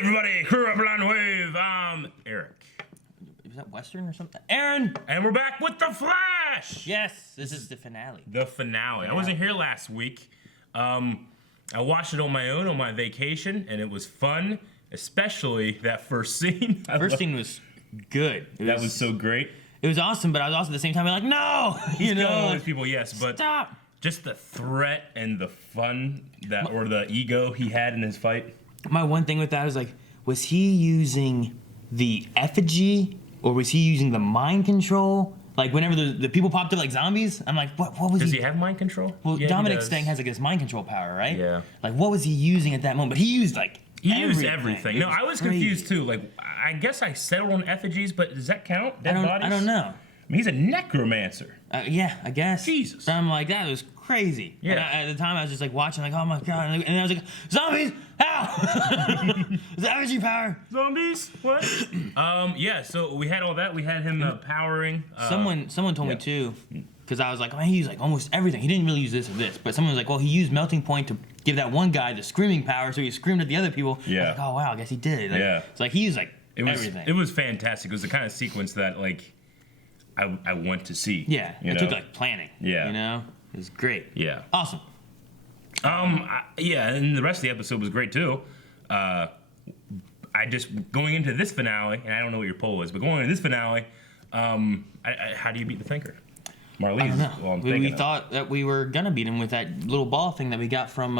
everybody, crew up on wave. I'm Eric. Is that Western or something? Aaron! And we're back with The Flash! Yes, this is the finale. The finale. Yeah. I wasn't here last week. I watched it on my own on my vacation, and it was fun, especially that first scene. First scene was good. That was so great. It was awesome, but I was also at the same time like, no! You know? All these people, yes, but Stop! just the threat and the fun that, or the ego he had in his fight. My one thing with that is like, was he using the effigy or was he using the mind control? Like whenever the people popped up like zombies, I'm like, what was Does he have mind control? Well, Yeah, Dominic's thing has like this mind control power, right? Yeah. Like what was he using at that moment? But he used like used everything. It No, I was crazy. confused too. Like, I guess I settled on effigies, but does that count? Dead bodies? I don't know. I mean, he's a necromancer. Yeah, I guess. Jesus. So I'm like, that was crazy. Yeah. And at the time, I was just like watching, like, oh my god, and I was like, zombies, how? Is that energy power? Zombies? What? Yeah. So we had all that. We had him powering. Someone told me too, because I was like, man, he used like almost everything. He didn't really use this or this, but someone was like, well, he used melting point to give that one guy the screaming power, so he screamed at the other people. Yeah. I was like, oh wow, I guess he did. Like, Yeah. It's like he used like everything. It was fantastic. It was the kind of sequence that like I want to see. Yeah. You It know? took like planning. Yeah. You know, it was great. Yeah. Awesome. Yeah, and the rest of the episode was great too. I just going into this finale, and I don't know what your poll is, but going into this finale, how do you beat the Thinker? Marlise. I don't know. Well, I'm we thinking of. thought that we were gonna beat him with that little ball thing that we got from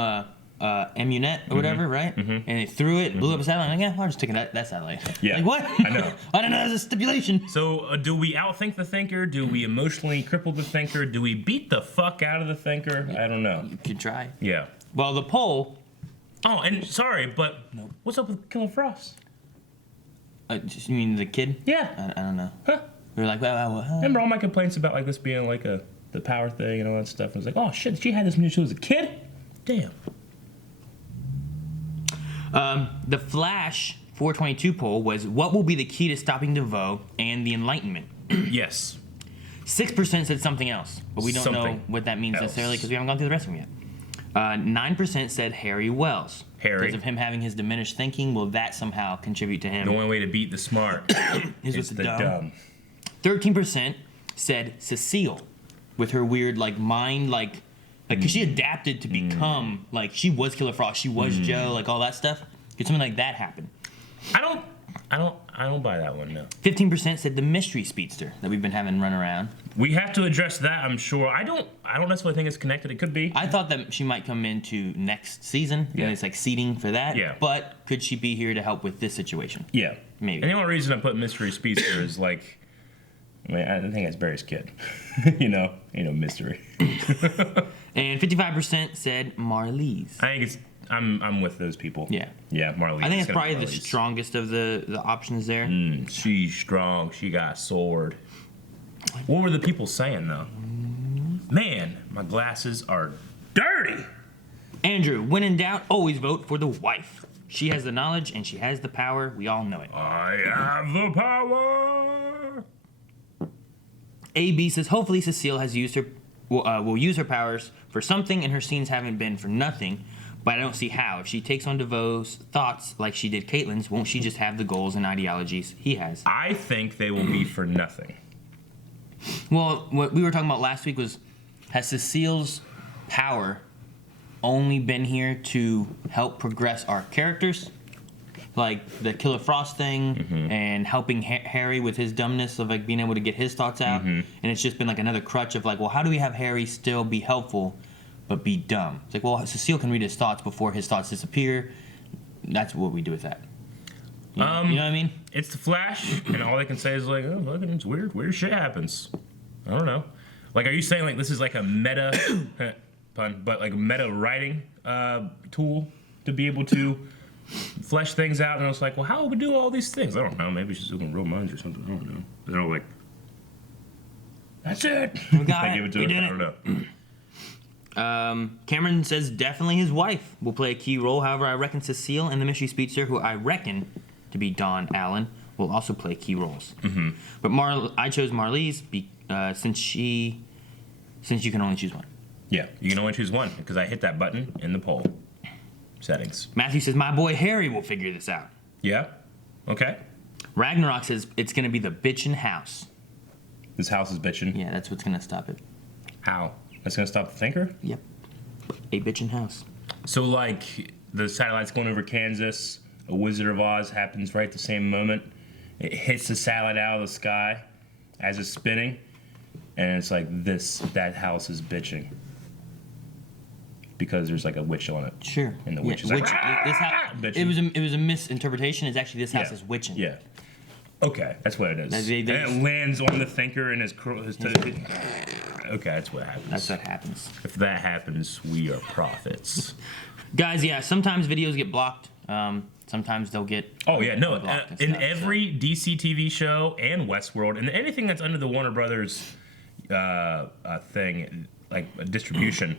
Amunet or whatever, right? And it threw it, blew up a satellite. I'm like, yeah, I'm just taking that satellite. Yeah, Like what? I know. I don't know. There's a stipulation. So, do we outthink the Thinker? Do we emotionally cripple the Thinker? Do we beat the fuck out of the Thinker? I don't know. You could try. Yeah. Well, the poll. Oh, and sorry, but what's up with Killer Frost? Just, you mean the kid? Yeah. I don't know. Huh? We were like, well, Remember all my complaints about like this being like the power thing and all that stuff? And it's like, oh shit, she had this when she was a kid? Damn. The Flash 422 poll was, what will be the key to stopping DeVoe and the Enlightenment? Yes. 6% said something else, but we don't know Something what that means else. necessarily because we haven't gone through the rest of them yet. 9% said Harry Wells. Harry. Because of him having his diminished thinking, will that somehow contribute to him? The only way to beat the smart Is is with the dumb. 13% said Cecile with her weird like mind like because she adapted to become like she was Killer Frost, she was Joe, like all that stuff. Could something like that happen? I don't buy that one, no. 15% said the mystery speedster that we've been having run around. We have to address that, I'm sure. I don't necessarily think it's connected. It could be. I thought that she might come into next season. Yeah. And it's like seeding for that. Yeah. But could she be here to help with this situation? Yeah. Maybe. And the only reason I put Mystery Speedster is like, I mean, I think that's Barry's kid. you know, mystery. And 55% said Marlise. I think it's I'm with those people. Yeah. Yeah, Marley. I think it's probably the strongest of the options there. She's strong. She got a sword. What were the people saying though? Man, my glasses are dirty. Andrew, when in doubt, always vote for the wife. She has the knowledge and she has the power. We all know it. I have the power. AB says, hopefully Cecile has used her, will use her powers for something and her scenes haven't been for nothing, but I don't see how. If she takes on DeVoe's thoughts like she did Caitlin's, won't she just have the goals and ideologies he has? I think they will be for nothing. Well, what we were talking about last week was, has Cecile's power only been here to help progress our characters? Like the Killer Frost thing and helping Harry with his dumbness of like being able to get his thoughts out. And it's just been like another crutch of like, well, how do we have Harry still be helpful but be dumb? It's like, well, Cecile can read his thoughts before his thoughts disappear. That's what we do with that. You know what I mean? It's the Flash, and all they can say is like, oh, look, it's weird. Weird shit happens. I don't know. Like, are you saying like this is like a meta pun, but like meta writing tool to be able to flesh things out? And I was like, well, how would we do all these things? I don't know. Maybe she's doing real minds or something. I don't know. They're all like, that's it. We got I it. give it to We her. did I it. don't know. Cameron says definitely his wife will play a key role. However, I reckon Cecile and the mystery speedster, who I reckon to be Dawn Allen, will also play key roles. But I chose Marlise since you can only choose one. Yeah, you can only choose one because I hit that button in the poll settings. Matthew says my boy Harry will figure this out. Yeah. Okay. Ragnarok says it's gonna be the bitchin' house. This house is bitching. Yeah, that's what's gonna stop it. How? That's gonna stop the thinker? Yep. A bitchin' house. So, like, the satellite's going over Kansas. A Wizard of Oz happens right at the same moment. It hits the satellite out of the sky as it's spinning, and it's like that house is bitching because there's like a witch on it. Sure. And the witch is like, this house, bitching. it was a misinterpretation. It's actually this house is witching. Yeah. Okay, that's what it is. And it lands on the thinker and his okay, that's what happens. That's what happens. If that happens, we are prophets. Guys, yeah, sometimes videos get blocked. Sometimes they'll get. Oh yeah, no. blocked In stuff, every DC TV show and Westworld and anything that's under the Warner Brothers thing, like distribution,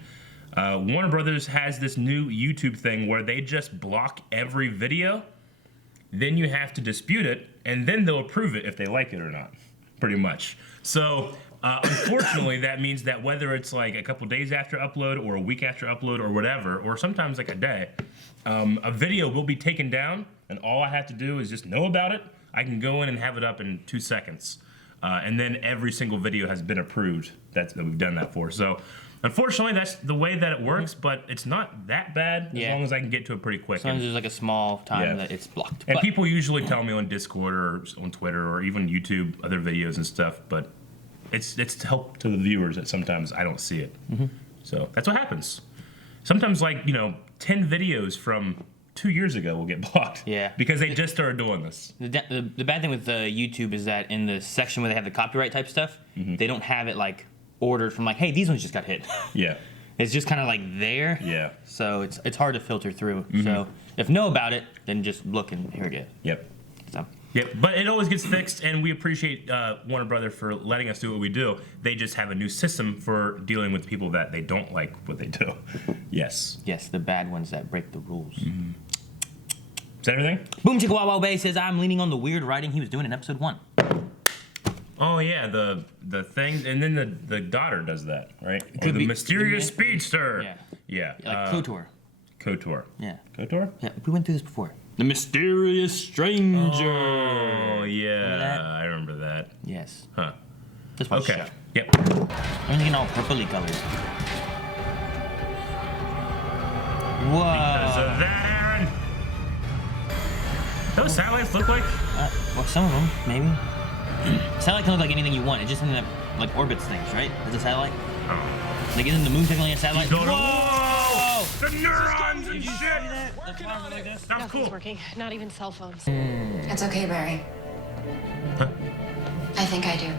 Warner Brothers has this new YouTube thing where they just block every video. Then you have to dispute it, and then they'll approve it if they like it or not, pretty much. So, unfortunately, that means that whether it's like a couple days after upload or a week after upload or whatever, or sometimes like a day, a video will be taken down, and all I have to do is just know about it. I can go in and have it up in 2 seconds. And then every single video has been approved that we've done that for. So, unfortunately, that's the way that it works, but it's not that bad as long as I can get to it pretty quick. Sometimes there's like a small time that it's blocked. And people usually tell me on Discord or on Twitter or even YouTube other videos and stuff, but it's to help to the viewers that sometimes I don't see it. So that's what happens. Sometimes 10 videos from 2 years ago will get blocked. Yeah. Because they just started doing this. The bad thing with YouTube is that in the section where they have the copyright type stuff, they don't have it like ordered from like, hey, these ones just got hit. Yeah. It's just kind of like there. Yeah. So it's hard to filter through. So if know about it, then just look and here it is. Yep. So. Yep, but it always gets fixed, and we appreciate Warner Brother for letting us do what we do. They just have a new system for dealing with people that they don't like what they do. Yes. Yes, the bad ones that break the rules. Is that everything? Boom Chicka Wow Wow Bay says, I'm leaning on the weird writing he was doing in episode 1. Oh yeah, the thing, and then the daughter does that, right? Or the mysterious speedster. Yeah. Yeah. Like KOTOR. KOTOR. Yeah. KOTOR? Yeah, we went through this before. The mysterious stranger. Oh yeah, Remember I remember that. Yes. Huh. Just watch the Okay. show. Yep. I'm thinking all purpley colors. Whoa. Because of that, Aaron. Those satellites look like. Well, some of them, maybe. Satellite can look like anything you want. It just something that like orbits things, right? As a satellite. Oh. Like isn't the moon technically a satellite? Whoa! The neurons and shit. That's That's cool. Working. Not even cell phones. It's okay, Barry. Huh? I think I do.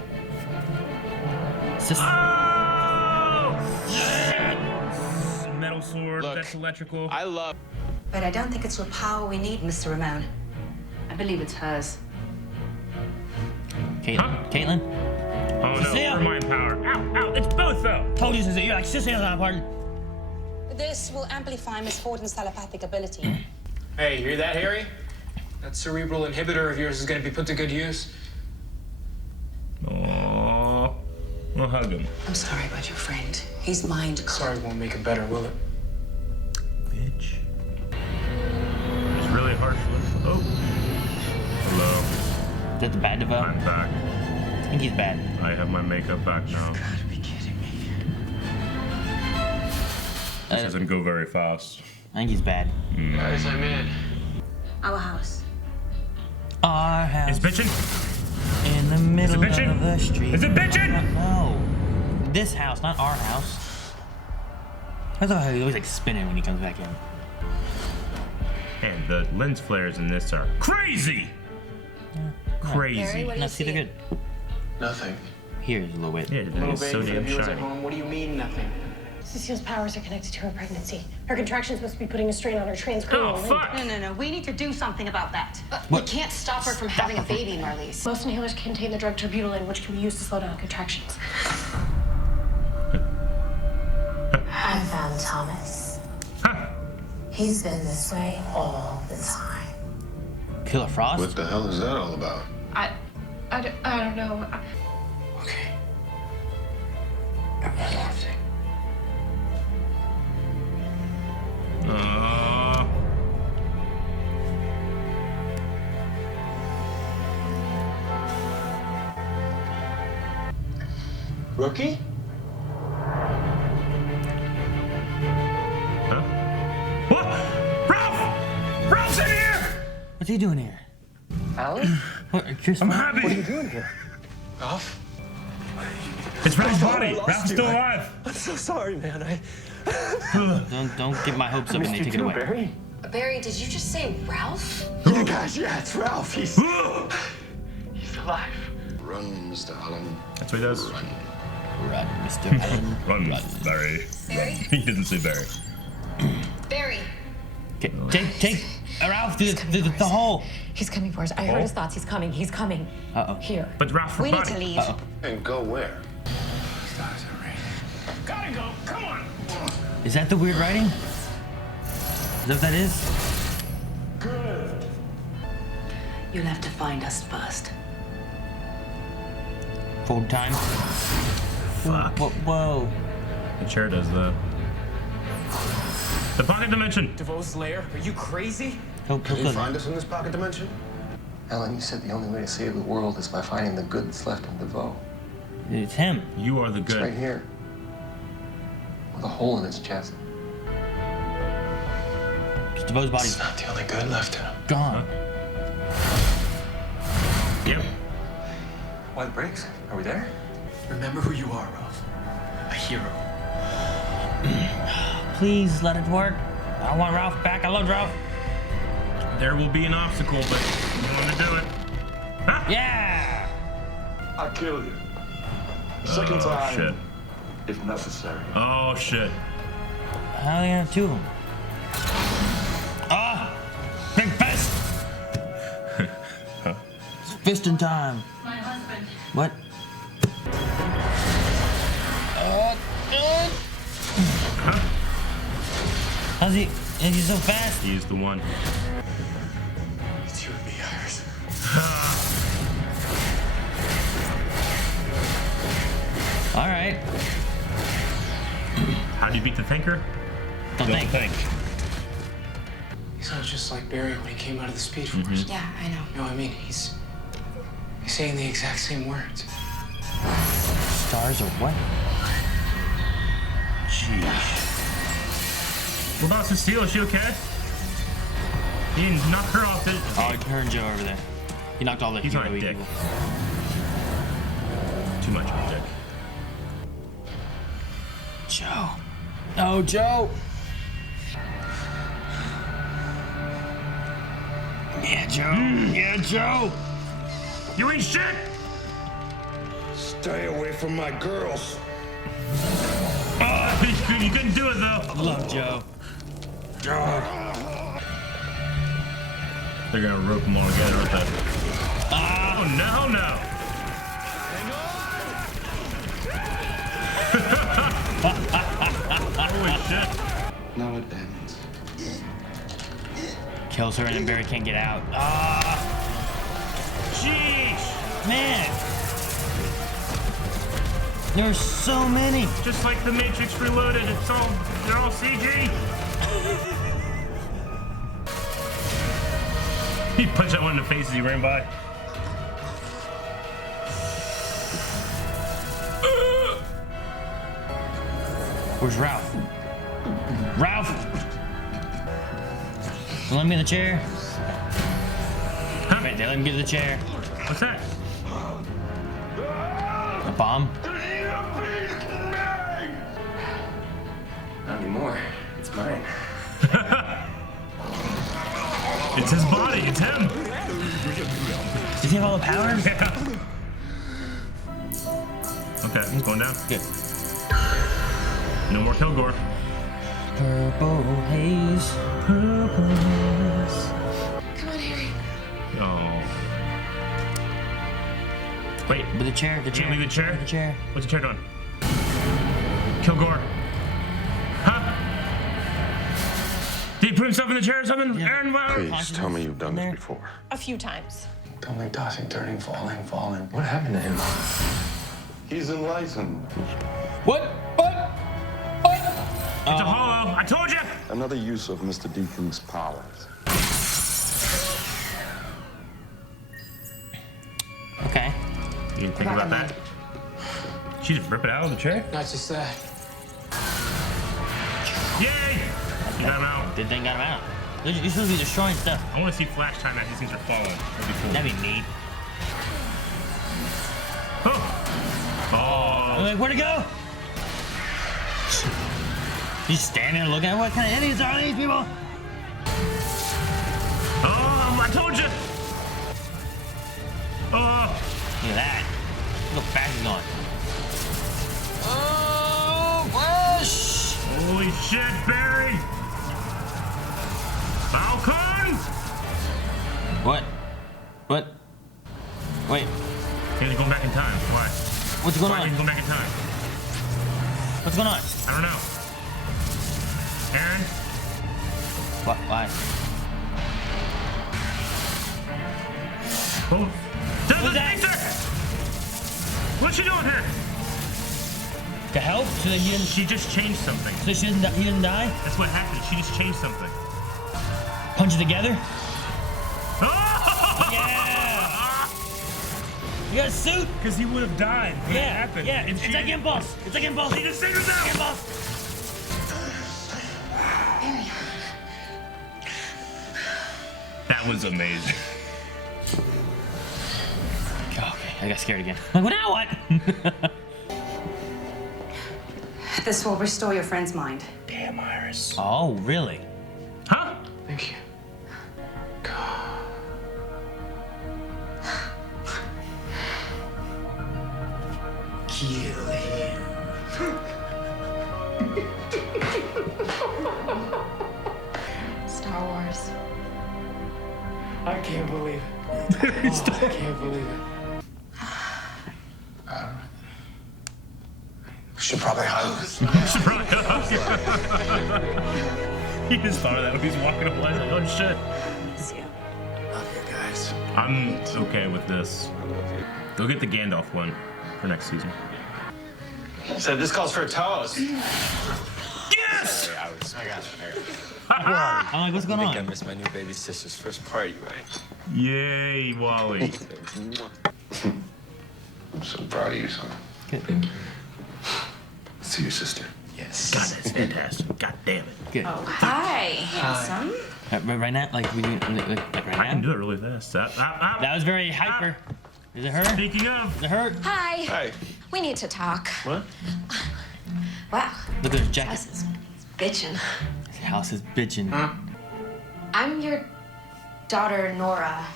Oh! Shit! Metal sword. Look, That's electrical. But I don't think it's the power we need, Mr. Ramon. I believe it's hers. Caitlin. Huh? Caitlin? Oh no! Cecile! Or mind power. Ow! Ow! It's both though. Told you, Cecile. You're like, Cecile, pardon. This will amplify Miss Horton's telepathic ability. Hey, you hear that, Harry? That cerebral inhibitor of yours is going to be put to good use. Aww. I'll hug him. I'm sorry about your friend. He's mind Sorry won't make it better, will it? Bitch. It's really harsh. Oh. Hello. Is that the bad devo? I'm back. I think he's bad. I have my makeup back now. Gotta be kidding me. This doesn't go very fast. I think he's bad. Guys, I'm in. Our house. Our house. It's bitching. In the middle bitchin'? of the street. Is it bitching? No. This house, not our house. I thought he always like spinning when he comes back in. And the lens flares in this are crazy. Crazy. What do No, you see, they're see? good. Nothing. Here's a little bit. Yeah, A that little is vague so for the damn viewers at shiny. home. What do you mean, nothing? Cecile's powers are connected to her pregnancy. Her contractions must be putting a strain on her transcranial Oh link. fuck! No. We need to do something about that. We can't stop her from having a baby, Marlies. Most inhalers contain the drug terbutaline, which can be used to slow down contractions. I found Thomas. Huh. He's been this way all the time. Killer Frost? What the hell is that all about? I don't know. Okay. And one more thing. Rookie? Huh? What? Ralph! Ralph's in here! What's he doing here? Alan? What, Chris? I'm happy. What are you doing here? Ralph? It's Ralph's body. I lost Ralph's you. still alive. I'm so sorry, man. Don't get my hopes up and they take it away. Barry? Barry, did you just say Ralph? Yeah, guys, yeah, it's Ralph. He's alive. Run, Mr. Allen. That's what he does. Run. Run, Mr. Allen. Run, Barry. Barry? He doesn't say Barry. Barry. Okay, take Ralph through the hole. He's coming for us. I heard his thoughts. He's coming. He's coming. Uh-oh. Here. But Ralph for We need body. to leave. Uh-oh. And go where? Stars are raining. Gotta go. Come on. Is that the weird writing? Is that what that is? You'll have to find us first. Forward time. Fuck. Whoa. The chair does that. The pocket dimension. DeVoe's lair? Are you crazy? He'll Can you kill find us in this pocket dimension? Alan, you said the only way to save the world is by finding the good that's left in DeVoe. It's him. You are the It's right good. here. With a hole in his chest. Just DeVoe's body's not the only good left in him. gone. Yep. Why the brakes? Are we there? Remember who you are, Ralph. A hero. Please let it work. I want Ralph back. I love Ralph. There will be an obstacle, but you want to do it. Huh? Yeah. I killed you. Second Oh, time, shit. if necessary. Oh, shit. How are they gonna have two of them? Ah! Big fist! It's fisting time. My husband. What? How's he? Is he so fast? He's the one. It's you and me, Iris. All right. How do you beat the thinker? Don't think. He sounds just like Barry when he came out of the Speed Force. Yeah, I know. No, I mean, he's saying the exact same words. Stars or what? Jeez. What about Cecile? Is she okay? He didn't knock her off the. Oh, her and Joe over there. He knocked all the He's on a hero dick. people. Too much of a dick. Joe. Oh, Joe. Yeah, Joe. Yeah, Joe. You ain't shit! Stay away from my girls. Oh, you couldn't do it though. Love Joe. They're gonna rope them all together with that. Oh no! Holy shit! Now it ends. Kills her and then Barry can't get out. Jeez! Man. There's so many. Just like the Matrix Reloaded, they're all CG. He punched that one in the face as he ran by. Where's Ralph? Ralph! You let me in the chair? Right, they let him get in the chair. What's that? A bomb? Not anymore. It's mine. It's his body. It's him. Does he have all the powers? Yeah. Okay, he's going down. Good. No more Kilgore. Purple haze. Purple haze. Come on, Harry. Oh. Wait. With the chair, the chair. Leave the chair? The chair. What's the chair doing? Kilgore. Huh? Did he put himself in the chair or something? Yeah. Aaron, Please tell me you've done In this there? before. A few times. Only tossing, turning, falling. What happened to him? He's enlightened. What? It's a hollow. I told you. Another use of Mr. Deacon's powers. Okay. You didn't think about that. She just rip it out of the chair? Not just that. Yay! You got him out. Good thing got him out. You're supposed to be destroying stuff. I want to see flash time as these things are falling. That'd be cool. That'd be neat. Oh. I'm like, where'd it go? He's standing there looking at what kind of idiots are these people? Oh, I told you! Oh. Look at that. Look how fast he's going. Oh, whoosh! Holy shit, Barry! Falcon! What? What? Wait. He's going back in time. Why? What's going Why on? He's going back in time. What's going on? I don't know. Aaron? What? Why? Oh. Who's that? What's she doing here? To help? So that he didn't. She just changed something. So she doesn't. He didn't die. That's what happened. She just changed something. Punch it together. Oh! Yeah. You got a suit. Because he would have died. When it Yeah. happened. Yeah. And It's like impulse. It's like impulse. He just saved herself. Impulse. That was amazing. Oh, okay. I got scared again. Like, well, now what? This will restore your friend's mind. Damn, Iris. Oh, really? Huh? Thank you. Kill him. Star Wars. I can't believe it. Oh, I can't believe it. We should probably hide this. He just thought of that when he's walking away. Like, oh shit. Love you guys. I'm okay with this. Go get the Gandalf one for next season. So this calls for a toast. Yes! I got it. I'm like, what's going I on? missed my new baby sister's first party, right? Yay, Wally. I'm so proud of you, son. Good. See your sister. Yes. God, that's fantastic. God damn it. Good. Hi, handsome. Right now, like we do, like right I can now. do it really fast. That was very hyper. Is it her? Speaking of, Is it her? Hi. Hi. We need to talk. What? Wow. Look at his jacket. House is bitchin'. His house is bitching. I'm your daughter, Nora,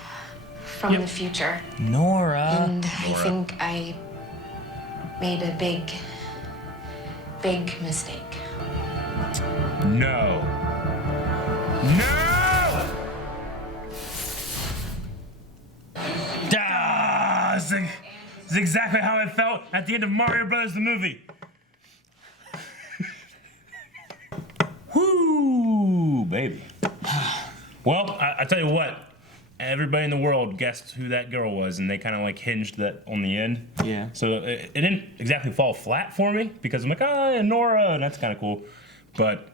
from the future. Nora. And I think I made a big mistake. no. No! Ah, this is exactly how I felt at the end of Mario Brothers the movie. Whoo, baby. Well, I tell you what, everybody in the world guessed who that girl was, and they kind of like hinged that on the end. Yeah. So it didn't exactly fall flat for me because I'm like, oh, yeah, Nora, and that's kind of cool. But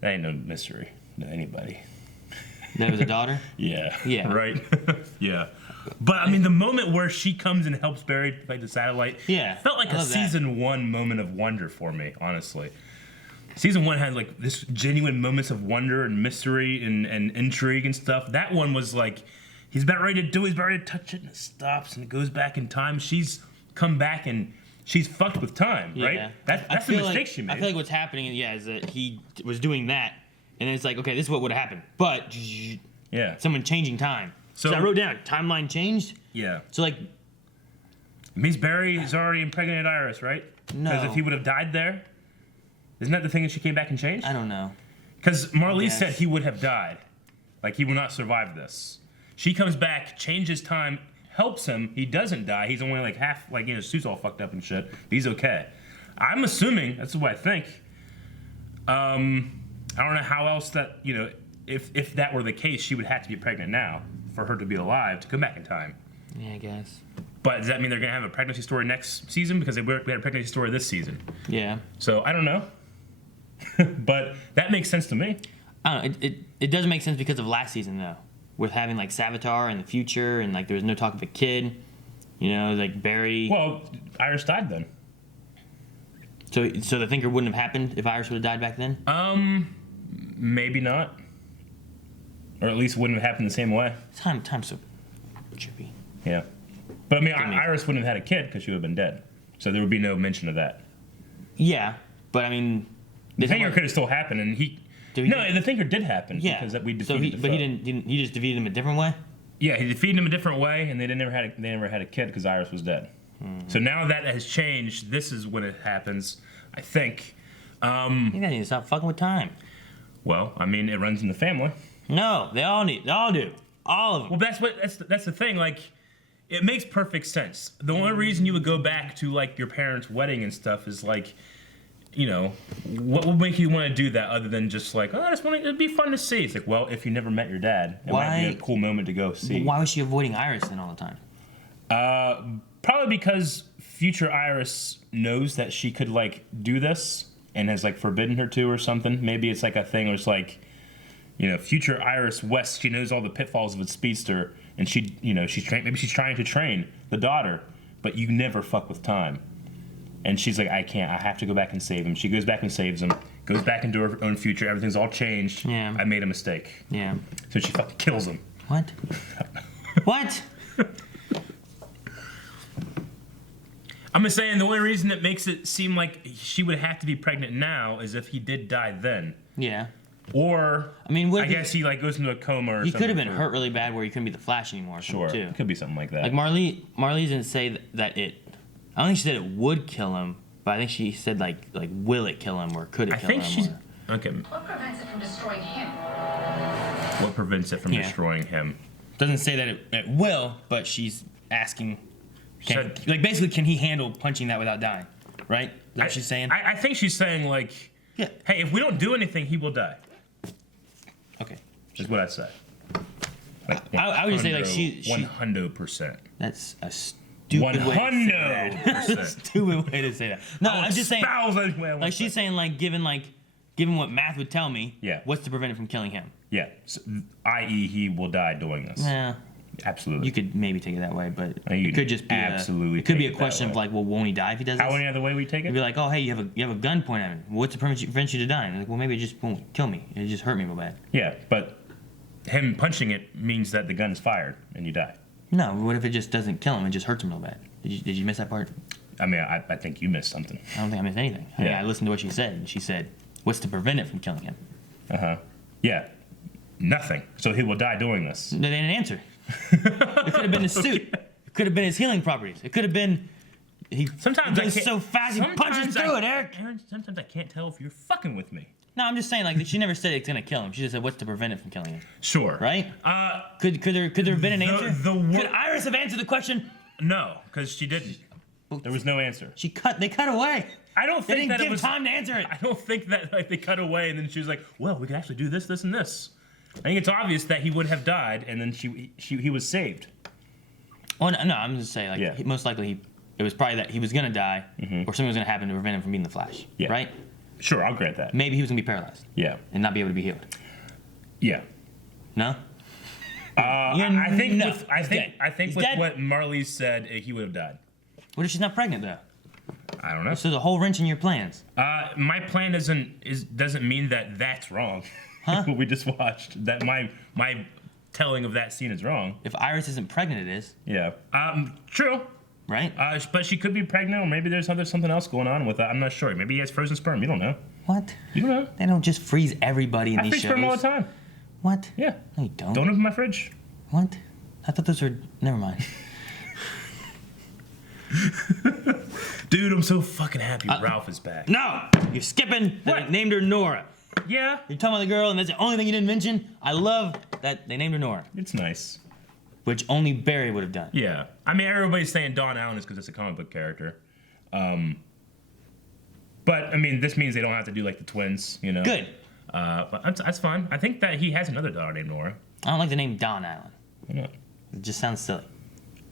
that ain't no mystery to anybody. That was a daughter. Yeah. Yeah. Right? Yeah. But I mean, the moment where she comes and helps Barry fight the satellite, Yeah, felt like I a love that. season 1 moment of wonder for me, honestly. Season 1 had like this genuine moments of wonder and mystery and intrigue and stuff. That one was like, he's about ready to do, he's about ready to touch it, and it stops and it goes back in time. She's come back and she's fucked with time, right? Yeah. That's the feel mistake like, she made. I feel like what's happening, is that he was doing that, and then it's like, okay, this is what would have happened, but yeah. someone changing time. So I wrote down timeline changed. Yeah. So like, Means Barry has already impregnated Iris, right? No. Because if he would have died there, isn't that the thing that she came back and changed? I don't know. Because Marlise Yes. said he would have died. Like, he will not survive this. She comes back, changes time, helps him. He doesn't die. He's only like half, like, his suit's all fucked up and shit. But he's okay. I'm assuming, that's what I think. I don't know how else that, if that were the case, she would have to be pregnant now for her to be alive to come back in time. Yeah, I guess. But does that mean they're going to have a pregnancy story next season? Because we had a pregnancy story this season. Yeah. So, I don't know. But that makes sense to me. I don't know. It doesn't make sense because of last season though, with having like Savitar in the future, and like there was no talk of a kid. Like Barry. Well, Iris died then. So the thinker wouldn't have happened if Iris would have died back then? Maybe not. Or at least wouldn't have happened the same way. Time's so trippy. Yeah. But I mean, Iris wouldn't have had a kid because she would have been dead. So there would be no mention of that. Yeah, but I mean... The thinker could have still happened, and the thinker did happen. Yeah. Because we defeated the but foe. he didn't. He just defeated him a different way. Yeah, he defeated him a different way, and they never had a kid because Iris was dead. So now that has changed. This is when it happens, I think. You guys need to stop fucking with time. Well, I mean, it runs in the family. No, they all do. All of them. Well, that's the thing. Like, it makes perfect sense. The only reason you would go back to like your parents' wedding and stuff is like, you know, what would make you want to do that other than just like, oh, I just want it'd be fun to see. It's like, well, if you never met your dad, it might be a cool moment to go see. Why was she avoiding Iris then all the time? Probably because future Iris knows that she could like do this and has like forbidden her to or something. Maybe it's like a thing where it's like, you know, future Iris West, she knows all the pitfalls of a speedster, and maybe she's trying to train the daughter, but you never fuck with time. And she's like, I can't. I have to go back and save him. She goes back and saves him. Goes back into her own future. Everything's all changed. Yeah. I made a mistake. Yeah. So she fucking kills him. What? What? I'm just saying the only reason that makes it seem like she would have to be pregnant now is if he did die then. Yeah. Or I mean, I guess he like goes into a coma or something. He could have been hurt really bad where he couldn't be the Flash anymore. Or Sure. too. It could be something like that. Like Marley didn't say that it. I don't think she said it would kill him, but I think she said like will it kill him or could it kill him? I think she's okay. What prevents it from destroying him? What prevents it from destroying him? Doesn't say that it will, but she's asking. Basically, can he handle punching that without dying? Right? Is that what she's saying? I think she's saying like, yeah. Hey, if we don't do anything, he will die. Okay. Is what I'd say. Like I would just say like she 100%. That's a stupid way to say that. Stupid way to say that. No, I'm just saying. Like she's saying like given what math would tell me. Yeah. What's to prevent it from killing him? Yeah. So, i.e., he will die doing this. Yeah. Absolutely. You could maybe take it that way, but You it could just be absolutely. It could be a question of like, well, won't he die if he does this? How any other way we take it? It'd be like, oh, hey, you have a gun pointed at him. What's to prevent you to dying? Like, well, maybe it just won't kill me. It just hurt me real bad. Yeah, but him punching it means that the gun's fired and you die. No, what if it just doesn't kill him? It just hurts him real bad. Did you miss that part? I mean, I think you missed something. I don't think I missed anything. I mean, I listened to what she said, and she said, what's to prevent it from killing him? Yeah. Nothing. So he will die doing this. They didn't answer. It could have been his suit. It could have been his healing properties. It could have been he goes so fast he punches through it, Eric. Aaron, sometimes I can't tell if you're fucking with me. No, I'm just saying, like, she never said it's gonna kill him. She just said what's to prevent it from killing him. Sure. Right? Could there have been an answer? Could Iris have answered the question? No, because she didn't. There was no answer. They cut away. I don't think they didn't that give it was time to answer it. I don't think that like they cut away and then she was like, well, we can actually do this, this, and this. I think it's obvious that he would have died and then he was saved. Oh no, I'm just saying like most likely it was probably that he was gonna die or something was gonna happen to prevent him from being the Flash. Yeah. Right? Sure, I'll grant that. Maybe he was gonna be paralyzed. Yeah. And not be able to be healed. Yeah. No? I think with what Marley said, he would have died. What if she's not pregnant though? I don't know. So the whole wrench in your plans. My plan doesn't mean that that's wrong. Huh? What we just watched. That my telling of that scene is wrong. If Iris isn't pregnant, it is. Yeah. True. Right? But she could be pregnant, or maybe there's something else going on with that. I'm not sure. Maybe he has frozen sperm. You don't know. What? You don't know. They don't just freeze everybody in these freeze shows. sperm all the time. What? Yeah. No, you don't. Don't open my fridge. What? I thought those were. Never mind. Dude, I'm so fucking happy Ralph is back. No! You're skipping that they named her Nora. Yeah. You're talking about the girl, and that's the only thing you didn't mention. I love that they named her Nora. It's nice. Which only Barry would have done. Yeah. I mean, everybody's saying Dawn Allen is because it's a comic book character. But, I mean, this means they don't have to do, like, the twins, you know? Good. But that's fine. I think that he has another daughter named Nora. I don't like the name Dawn Allen. Why not? It just sounds silly.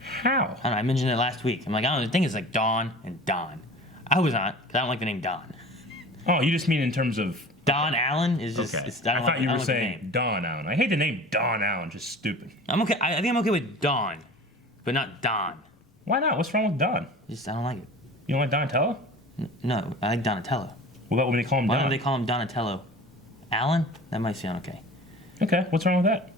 How? I don't know, I mentioned it last week. I'm like, I don't know, the thing is like Dawn and Don. I was not, because I don't like the name Don. Oh, you just mean in terms of... Don Allen is just... Okay. I thought you were saying Dawn Allen. I hate the name Dawn Allen. Just stupid. I'm okay. I think I'm okay with Dawn, but not Don. Why not? What's wrong with Dawn? I don't like it. You don't like Donatello? No, I like Donatello. What about when they call him Why Don? don't they call him Donatello? Alan? That might sound okay. Okay, what's wrong with that?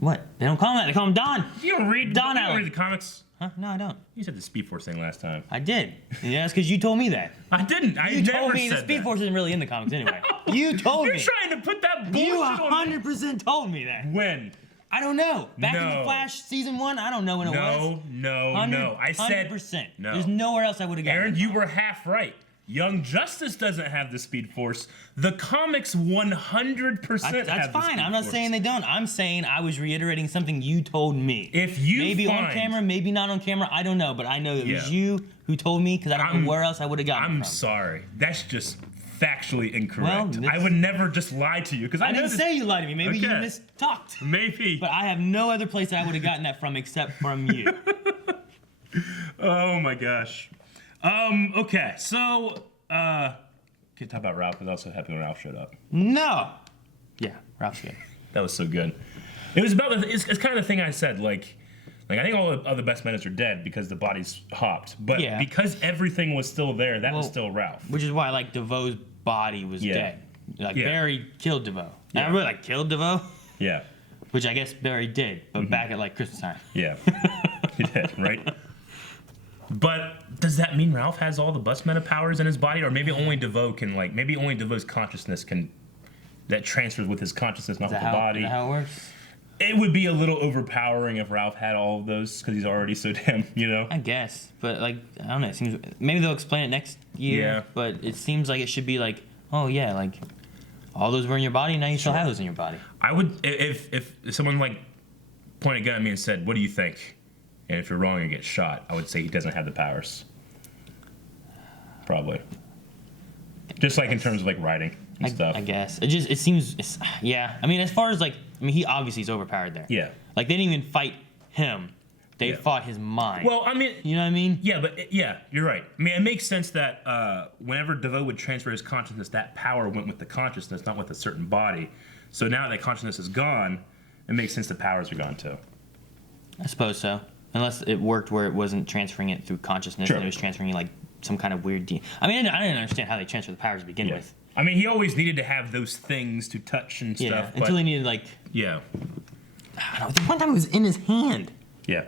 What? They don't call him that. They call him Don. You don't read Don you don't Allen. read the comics? Huh? No, I don't. You said the Speed Force thing last time. I did. Yeah, that's because you told me that. I didn't. I You never told me the said Speed that. Force isn't really in the comics anyway. You told You're me. trying to put that bullshit You on me. 100% told me that. When? I don't know. Back in the No. Flash season 1, I don't know when it was. No. 100, I said 100%. no. There's nowhere else I would have gotten. Aaron, it you from. were half right. Young Justice doesn't have the Speed Force. The comics 100% That's have the fine. Speed I'm not Force. saying they don't. I'm saying I was reiterating something you told me. If you maybe on find- camera, maybe not on camera. I don't know, but I know it was Yeah. you who told me because I don't know where else I would have gotten it I'm from. sorry. That's just factually incorrect. Well, I would never just lie to you because I didn't say you lied to me. Maybe you Okay. mistalked. Maybe. But I have no other place that I would have gotten that from except from you. Oh my gosh. Okay, so can talk about Ralph. I was also happy when Ralph showed up. No. Yeah, Ralph's good. That was so good. It was about it's kind of the thing I said. Like I think all the other best menace are dead because the bodies hopped. But Yeah. because everything was still there, that was Well, still Ralph. Which is why like DeVoe's body was Yeah. dead. Like Yeah. Barry killed DeVoe. And Yeah. I really like killed DeVoe, Yeah. which I guess Barry did, but back at like Christmas time. Yeah. He did, right? But does that mean Ralph has all the bus meta powers in his body? Or maybe only DeVoe can maybe only DeVoe's consciousness that transfers with his consciousness, not Is with that the how, body. is that how it works? It would be a little overpowering if Ralph had all of those because he's already so damn, I guess, but like I don't know. It seems maybe they'll explain it next year. Yeah. But it seems like it should be like, oh yeah, like all those were in your body. Now you still have those in your body. I would if someone pointed a gun at me and said, "What do you think?" And if you're wrong, you get shot. I would say he doesn't have the powers. Probably. Just like in terms of writing and stuff. I guess it seems yeah. I mean, as far as he obviously is overpowered there. Yeah. Like they didn't even fight him. They Yeah. fought his mind. Well, I mean, you know what I mean? yeah, but yeah, you're right. I mean, it makes sense that whenever DeVoe would transfer his consciousness, that power went with the consciousness, not with a certain body. So now that consciousness is gone, it makes sense the powers are gone too. I suppose so. Unless it worked where it wasn't transferring it through consciousness Sure. and it was transferring like some kind of weird. I mean, I didn't understand how they transfer the powers to begin Yeah. with. I mean, he always needed to have those things to touch and Yeah. stuff. Until but, he needed yeah, I don't know. The one time it was in his hand, yeah.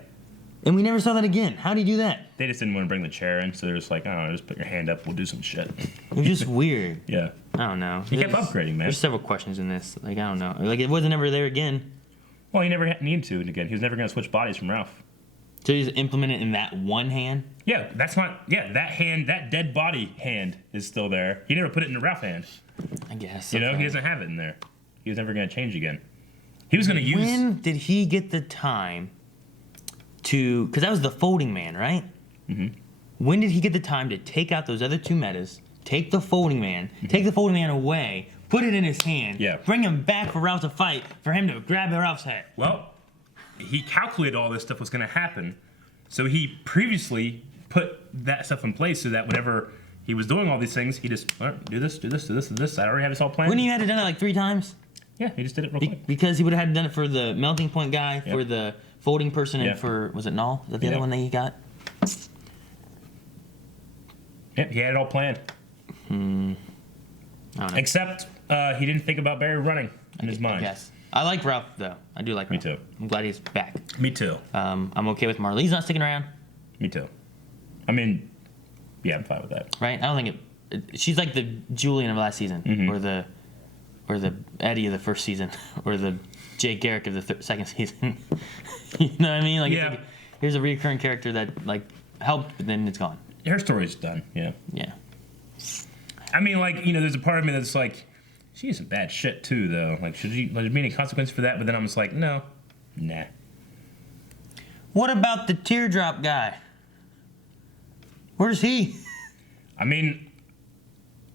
and we never saw that again. How did he do that? They just didn't want to bring the chair in, so they're just like, I don't know, just put your hand up, we'll do some shit. It was just weird. Yeah. I don't know. He kept There's- upgrading, man. There's several questions in this. Like I don't know. Like it wasn't ever there again. Well, he never needed to again. He was never going to switch bodies from Ralph. So he's implemented in that one hand. Yeah, that's not. Yeah, that hand, that dead body hand is still there. He never put it in the Ralph hand. I guess. You know, okay. he doesn't have it in there. He was never going to change again. He was going to use. When did he get the time to? Because that was the folding man, right? Mm-hmm. When did he get the time to take out those other two metas, take the folding man, take the folding man away, put it in his hand, Yeah. bring him back for Ralph to fight, for him to grab Ralph's head? Well, he calculated all this stuff was going to happen, so he previously put that stuff in place so that whenever he was doing all these things, he just all right, do this, do this, do this, do this. I already have this all planned. Wouldn't you have to done it like 3 times? Yeah, he just did it real quick. Because he would have had to done it for the melting point guy, Yep. for the folding person, and Yep. for was it Null? Is that the Yep. other one that he got? Yeah, he had it all planned. I don't know. Except he didn't think about Barry running in his mind. Yes. I like Ralph though. I do like Me Ralph. too. I'm glad he's back. Me too. I'm okay with Marlee's not sticking around, Me too. I mean, yeah, I'm fine with that. right? I don't think she's like the Julian of last season, Mhm. or the Eddie of the first season, or the Jay Garrick of the second season. You know what I mean? Like, it's Yeah. like, here's a recurring character that like helped, but then it's gone. Her story's done. Yeah. Yeah. I mean, there's a part of me that's like, she's some bad shit too, though. Like, should there be any consequence for that? But then I'm just like, no, nah. What about the teardrop guy? Where's he? I mean,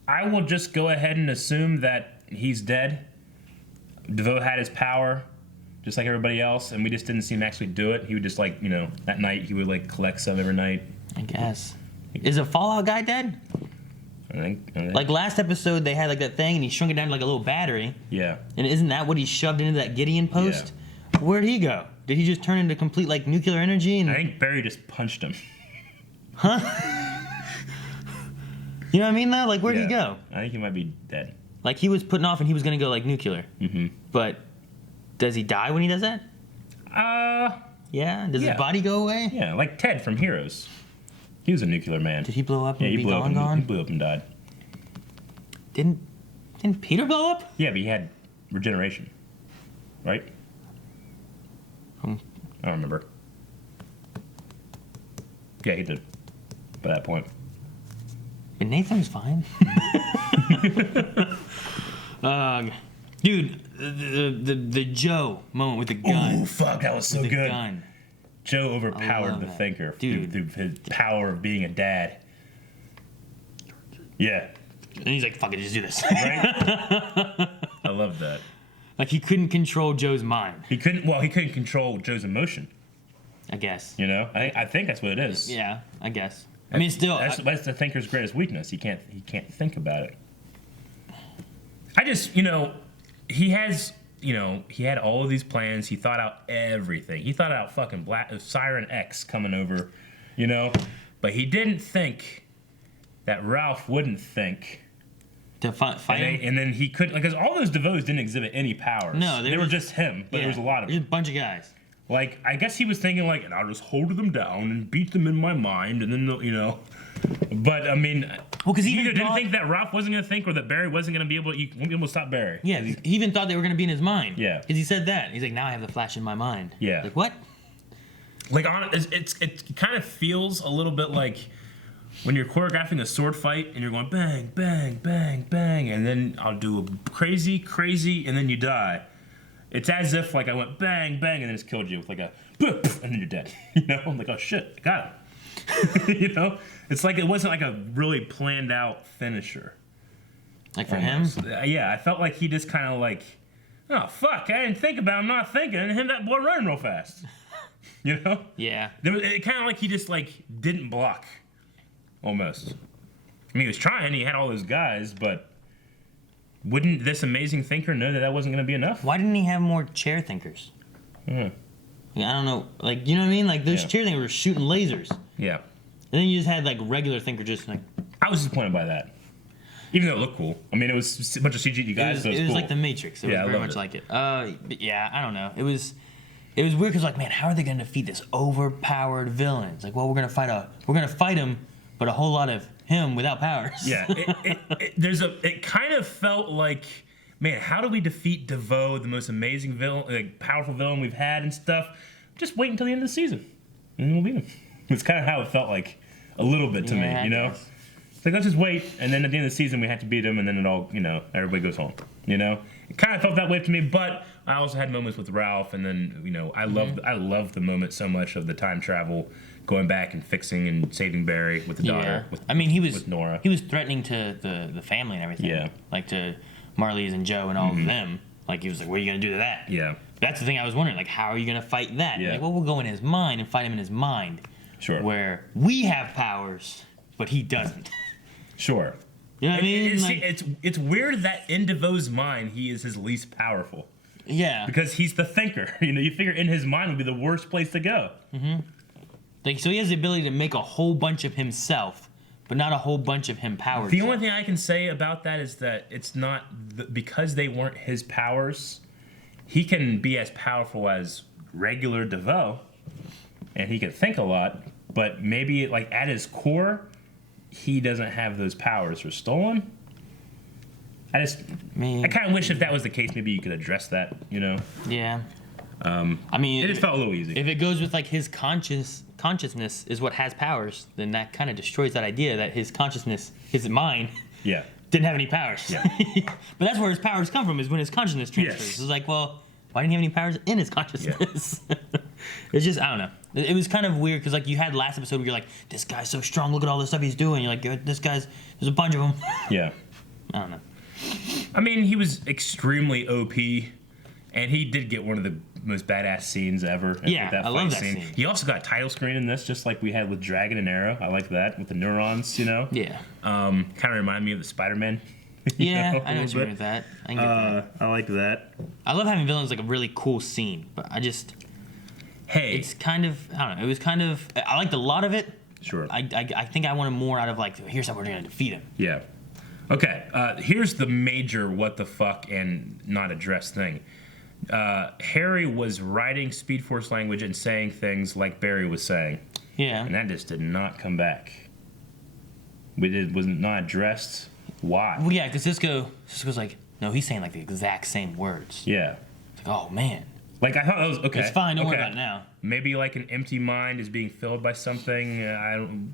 I will just go ahead and assume that he's dead. DeVoe had his power, just like everybody else, and we just didn't see him actually do it. He would just that night he would collect some every night. I guess. Is a Fallout guy dead? I think. Like last episode, they had that thing, and he shrunk it down to like a little battery. Yeah. And isn't that what he shoved into that Gideon post? Where'd he go? Did he just turn into complete nuclear energy? And I think Barry just punched him. huh? You know what I mean, though? Like, where'd he go? I think he might be dead. Like, he was putting off and he was going to go, like, nuclear. Mm-hmm. But does he die when he does that? Yeah? Does his body go away? Yeah, like Ted from Heroes. He was a nuclear man. Did he blow up and he be blew gone? up and, He blew up and died. Didn't Peter blow up? Yeah, but he had regeneration. Right? I don't remember. Yeah, he did. By that point. But Nathan was fine. Dude, the Joe moment with the gun. Oh, fuck, that was so with the good. Gun. Joe overpowered the that. Thinker Dude. through his power of being a dad. Yeah. And he's like, fuck it, just do this. Right? I love that. Like, he couldn't control Joe's mind. He couldn't control Joe's emotion. I guess. You know? I think that's what it is. Yeah, I guess. I mean, still. That's the Thinker's greatest weakness. He can't think about it. I just, he had all of these plans. He thought out everything. He thought out fucking Siren X coming over, but he didn't think that Ralph wouldn't think to fight him. And then he couldn't, because all those DeVoes didn't exhibit any powers. No, they were just him, but there was a lot of them. There's a bunch of guys. Like, I guess he was thinking, like, and I'll just hold them down and beat them in my mind, and then, But, I mean, well, because he either didn't think that Ralph wasn't going to think or that Barry wasn't going to be able to, you won't be able to stop Barry. Yeah, he even thought they were going to be in his mind. Yeah. Because he said that. He's like, now I have the Flash in my mind. Yeah. Like, what? Like, it kind of feels a little bit like when you're choreographing a sword fight and you're going bang, bang, bang, bang, and then I'll do a crazy, crazy, and then you die. It's as if, like, I went bang, bang, and then it's killed you with, like, a poof, and then you're dead. I'm like, oh, shit, I got him. It's like it wasn't, like, a really planned out finisher. Like, for him? Yeah, I felt like he just kind of, like, oh, fuck, I didn't think about him not thinking, and him, that boy running real fast. Yeah. It kind of like he just, like, didn't block, almost. I mean, he was trying, he had all those guys, but wouldn't this amazing thinker know that wasn't going to be enough? Why didn't he have more chair thinkers? Yeah, I don't know. Like, you know what I mean? Like, those chair thinkers were shooting lasers. Yeah. And then you just had, like, regular thinker just, like... I was disappointed by that. Even though it looked cool. I mean, it was a bunch of CGI guys, so it was cool. Like The Matrix. It was very much like it. But yeah, I don't know. It was weird because, like, man, how are they going to defeat this overpowered villain? It's like, well, we're going to fight him, but a whole lot of him without powers. Yeah, it kind of felt like, man, how do we defeat DeVoe, the most amazing villain, like, powerful villain we've had and stuff? Just wait until the end of the season, and then we'll beat him. It's kind of how it felt like a little bit to me, It's like, let's just wait, and then at the end of the season we have to beat him, and then it all, everybody goes home. It kind of felt that way to me, but I also had moments with Ralph, and then I loved the moment so much of the time travel, going back and fixing and saving Barry with the daughter. With Nora. He was threatening to the family and everything. Yeah. Like to Marlies and Joe and all of them. Like, he was like, what are you gonna do to that? Yeah. That's the thing I was wondering. Like, how are you gonna fight that? Yeah. Like, well, we'll go in his mind and fight him in his mind. Sure. Where we have powers, but he doesn't. Sure. You know what I mean? It's weird that in DeVoe's mind he is his least powerful. Yeah. Because he's the thinker. You figure in his mind would be the worst place to go. Mm-hmm. Like, so he has the ability to make a whole bunch of himself, but not a whole bunch of him powers. The only thing I can say about that is that it's not because they weren't his powers. He can be as powerful as regular DeVoe, and he can think a lot. But maybe, like, at his core, he doesn't have those powers or stolen. I kind of wish if that was the case, maybe you could address that. Yeah. I mean, it just felt a little easy. If it goes with, like, his consciousness is what has powers, then that kind of destroys that idea that his consciousness, his mind, didn't have any powers. Yeah. But that's where his powers come from, is when his consciousness transfers. Yes. It's like, well, why didn't he have any powers in his consciousness? Yeah. It's just, I don't know. It was kind of weird because, like, you had last episode where you're like, this guy's so strong, look at all the stuff he's doing. You're like, there's a bunch of them. Yeah. I don't know. I mean, he was extremely OP, and he did get one of the most badass scenes ever. Yeah, that I love that scene. He also got title screen in this, just like we had with Dragon and Arrow. I like that, with the neurons, Yeah. Kind of reminded me of the Spider-Man. Yeah, I know what you mean with that. I can get that. I like that. I love having villains, like, a really cool scene, but I just... Hey. It's kind of... I don't know. It was kind of... I liked a lot of it, Sure. I think I wanted more out of like, here's how we're gonna defeat him. Yeah. Okay. Here's the major what the fuck and not addressed thing. Harry was writing Speed Force language and saying things like Barry was saying. Yeah. And that just did not come back. Was not addressed. Why? Well, yeah, because Cisco's like, no, he's saying like the exact same words. Yeah. It's like, oh man. Like I thought that was okay. It's fine. Don't worry about it now. Maybe like an empty mind is being filled by something. I don't.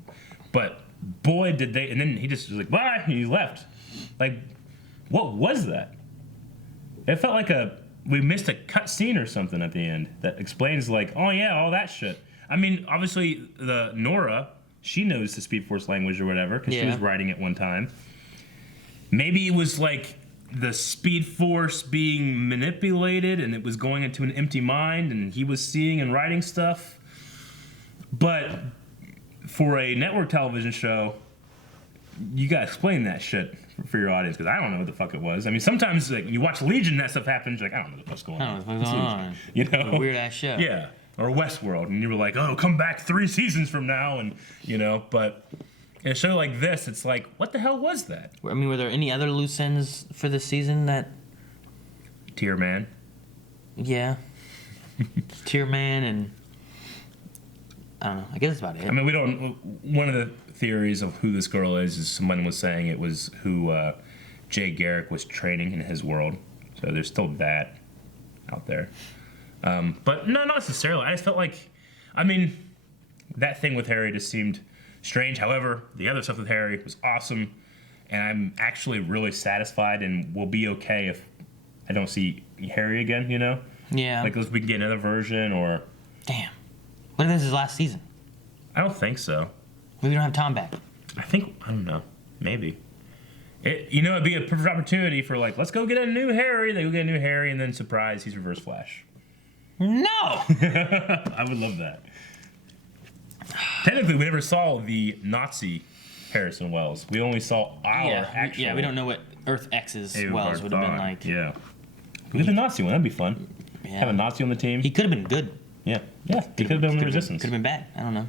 But boy, did they! And then he just was like, "Bye," and he left. Like, what was that? It felt like we missed a cut scene or something at the end that explains like, oh yeah, all that shit. I mean, obviously the Nora, she knows the Speed Force language or whatever because she was writing it one time. Maybe it was like the Speed Force being manipulated and it was going into an empty mind and he was seeing and writing stuff. But for a network television show, you gotta explain that shit for your audience because I don't know what the fuck it was. I mean, sometimes like you watch Legion, that stuff happens. You're like, I don't know what the fuck's going on. I don't know what's going on. You know, Weird ass show. Yeah, or Westworld, and you were like, oh, come back 3 seasons from now, and you know. But in a show like this, it's like, what the hell was that? I mean, were there any other loose ends for this season that? Tear Man. Yeah. Tear Man and I don't know. I guess that's about it. I mean, we don't. One of the theories of who this girl is someone was saying it was who Jay Garrick was training in his world. So there's still that out there. But no, not necessarily. I just felt like, I mean, that thing with Harry just seemed strange. However, the other stuff with Harry was awesome, and I'm actually really satisfied and will be okay if I don't see Harry again. You know? Yeah. Like, we can get another version or. Damn. What if this is last season? I don't think so. Maybe we don't have Tom back. I don't know. Maybe. It'd be a perfect opportunity for like, let's go get a new Harry. They go get a new Harry, and then surprise, he's Reverse Flash. No. I would love that. Technically, we never saw the Nazi Harrison Wells. We only saw our actual. Yeah, we don't know what Earth X's Wells would have been like. Yeah. We have a Nazi one. That'd be fun. Yeah. Have a Nazi on the team. He could have been good. Yeah. Yeah. He could have been on the Resistance. Could have been bad. I don't know.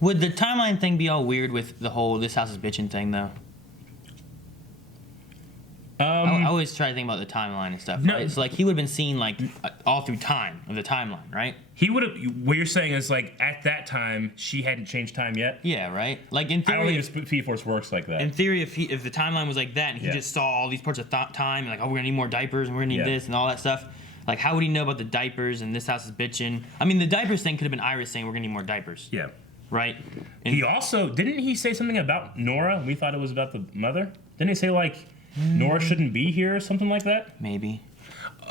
Would the timeline thing be all weird with the whole "this house is bitching" thing though? I always try to think about the timeline and stuff. No. Right? It's like he would have been seen like all through time of the timeline, right? He would have. What you're saying is like at that time she hadn't changed time yet. Yeah, right. Like in theory, I don't think Speed Force works like that. in theory, if the timeline was like that and he just saw all these parts of time, and like, oh, we're gonna need more diapers and we're gonna need this and all that stuff. Like, how would he know about the diapers and this house is bitching? I mean, the diapers thing could have been Iris saying we're gonna need more diapers. Yeah. Right. And He also didn't he say something about Nora? We thought it was about the mother. Didn't he say like Nora shouldn't be here or something like that? maybe.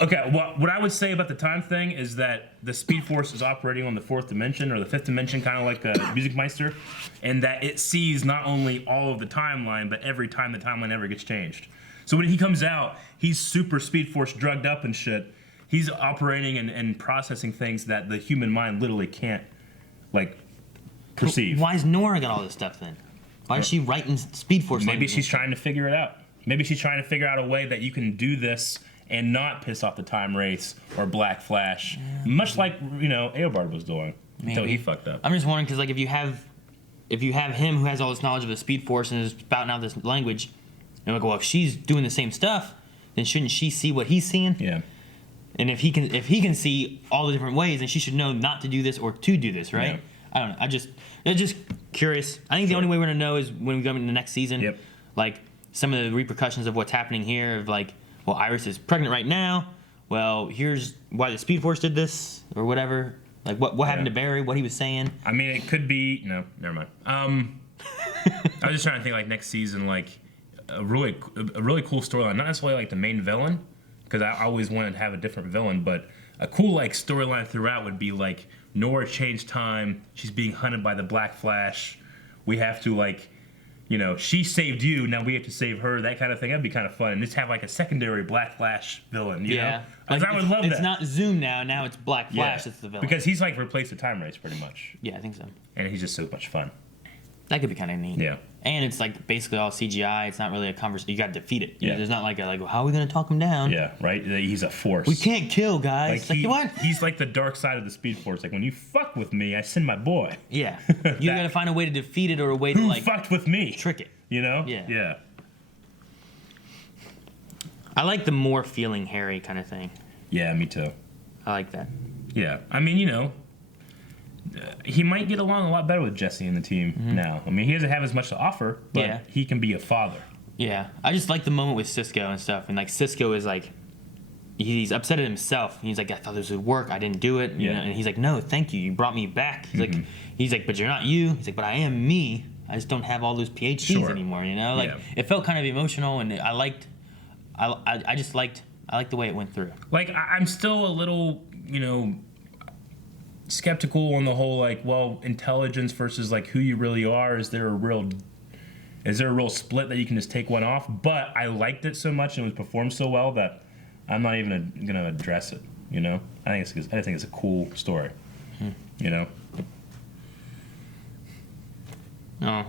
Okay, well, what I would say about the time thing is that the Speed Force is operating on the 4th dimension or the 5th dimension, kind of like a Music Meister, and that it sees not only all of the timeline, but every time the timeline ever gets changed. So when he comes out, he's super Speed Force drugged up and shit. He's operating and processing things that the human mind literally can't, like, perceive. Why's Nora got all this stuff then? Why is she writing Speed Force? Maybe language? she's trying to figure it out. Maybe she's trying to figure out a way that you can do this and not piss off the Time Wraiths or Black Flash, much like Eobard was doing until he fucked up. I'm just wondering because like if you have him who has all this knowledge of the Speed Force and is spouting out this language, and like, well, if she's doing the same stuff, then shouldn't she see what he's seeing? Yeah. And if he can see all the different ways, then she should know not to do this or to do this, right? Yeah. I don't know. I'm just curious. I think the only way we're gonna know is when we go into the next season. Yep. Like some of the repercussions of what's happening here. Of like, well, Iris is pregnant right now. Well, here's why the Speed Force did this or whatever. Like what happened to Barry? What he was saying. I mean, it could be no. Never mind. I was just trying to think like next season, like a really cool storyline. Not necessarily like the main villain, because I always wanted to have a different villain, but a cool like storyline throughout would be like Nora changed time. She's being hunted by the Black Flash. We have to like, she saved you. Now we have to save her. That kind of thing. That'd be kind of fun. And just have like a secondary Black Flash villain. You know? Like, I would love that. It's not Zoom now. Now it's Black Flash. That's the villain. Because he's like replaced the Time Wraiths pretty much. Yeah, I think so. And he's just so much fun. That could be kind of neat. Yeah. And it's like basically all CGI. It's not really a conversation. You got to defeat it. Yeah. There's not like how are we gonna talk him down? Yeah, right. He's a force. We can't kill guys. Like, what? He's like the dark side of the Speed Force. Like when you fuck with me, I send my boy. Yeah. You gotta find a way to defeat it or a way to like fucked with me. Trick it. You know? Yeah. Yeah. I like the more feeling Harry kind of thing. Yeah, me too. I like that. Yeah, I mean, he might get along a lot better with Jesse and the team now. I mean, he doesn't have as much to offer, but he can be a father. Yeah, I just like the moment with Cisco and stuff, and like Cisco is like, he's upset at himself. He's like, I thought this would work, I didn't do it. You know? And he's like, no, thank you, you brought me back. He's like, but you're not you. He's like, but I am me. I just don't have all those PhDs anymore. You know, like it felt kind of emotional, and I liked the way it went through. Like I'm still a little, skeptical on the whole, like, well, intelligence versus like who you really are. Is there a real split that you can just take one off? But I liked it so much and it was performed so well that I'm not even gonna address it. I think it's a cool story. I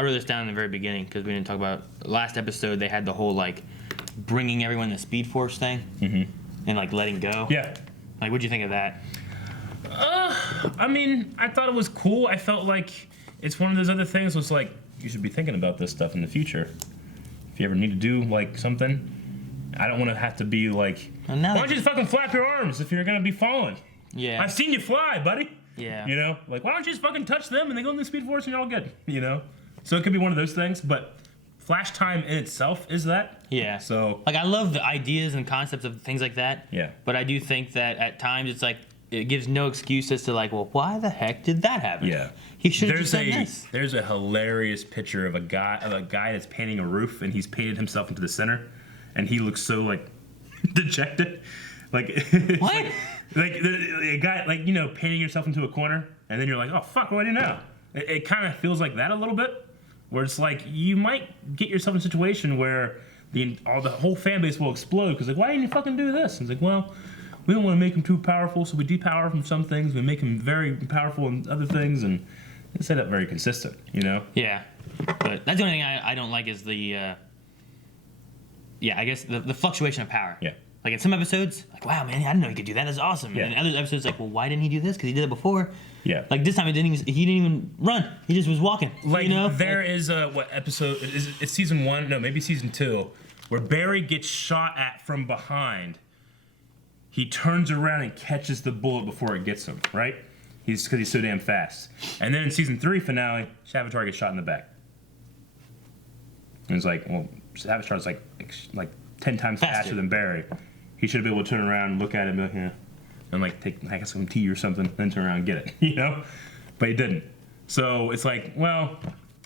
wrote this down in the very beginning because we didn't talk about last episode. They had the whole like bringing everyone the Speed Force thing and like letting go. Yeah. Like, what'd you think of that? I mean, I thought it was cool. I felt like it's one of those other things. Was like you should be thinking about this stuff in the future. If you ever need to do like something, I don't want to have to be like, why don't you just fucking flap your arms if you're gonna be falling? Yeah. I've seen you fly, buddy. Yeah. Like, why don't you just fucking touch them and they go in the Speed Force and you're all good, So it could be one of those things, but Flash time in itself is that. Yeah. So, like, I love the ideas and concepts of things like that. Yeah. But I do think that at times it's like, it gives no excuse as to like, well, why the heck did that happen? Yeah. He should have just done this. There's a hilarious picture of a guy that's painting a roof and he's painted himself into the center and he looks so like dejected. Like what? like a guy painting yourself into a corner and then you're like, oh fuck, what do I do now? It kind of feels like that a little bit, where it's like you might get yourself in a situation where the whole fan base will explode because like, why didn't you fucking do this? And it's like, well, we don't want to make him too powerful, so we depower him from some things. We make him very powerful in other things, and it's not very consistent, Yeah, but that's the only thing I don't like is the, I guess the fluctuation of power. Yeah. Like in some episodes, like, wow, man, I didn't know he could do that. That's awesome. Yeah. And in other episodes, like, well, why didn't he do this? Because he did it before. Yeah. Like this time, he didn't even run. He just was walking. Like there is what episode? It's season 1? No, maybe season 2, where Barry gets shot at from behind. He turns around and catches the bullet before it gets him. Right? Because he's so damn fast. And then in season 3 finale, Savitar gets shot in the back. And it's like, well, Savitar's like 10 times faster than Barry. He should have been able to turn around and look at it and be like, yeah. And like take some tea or something, then turn around and get it, But he didn't. So it's like, well,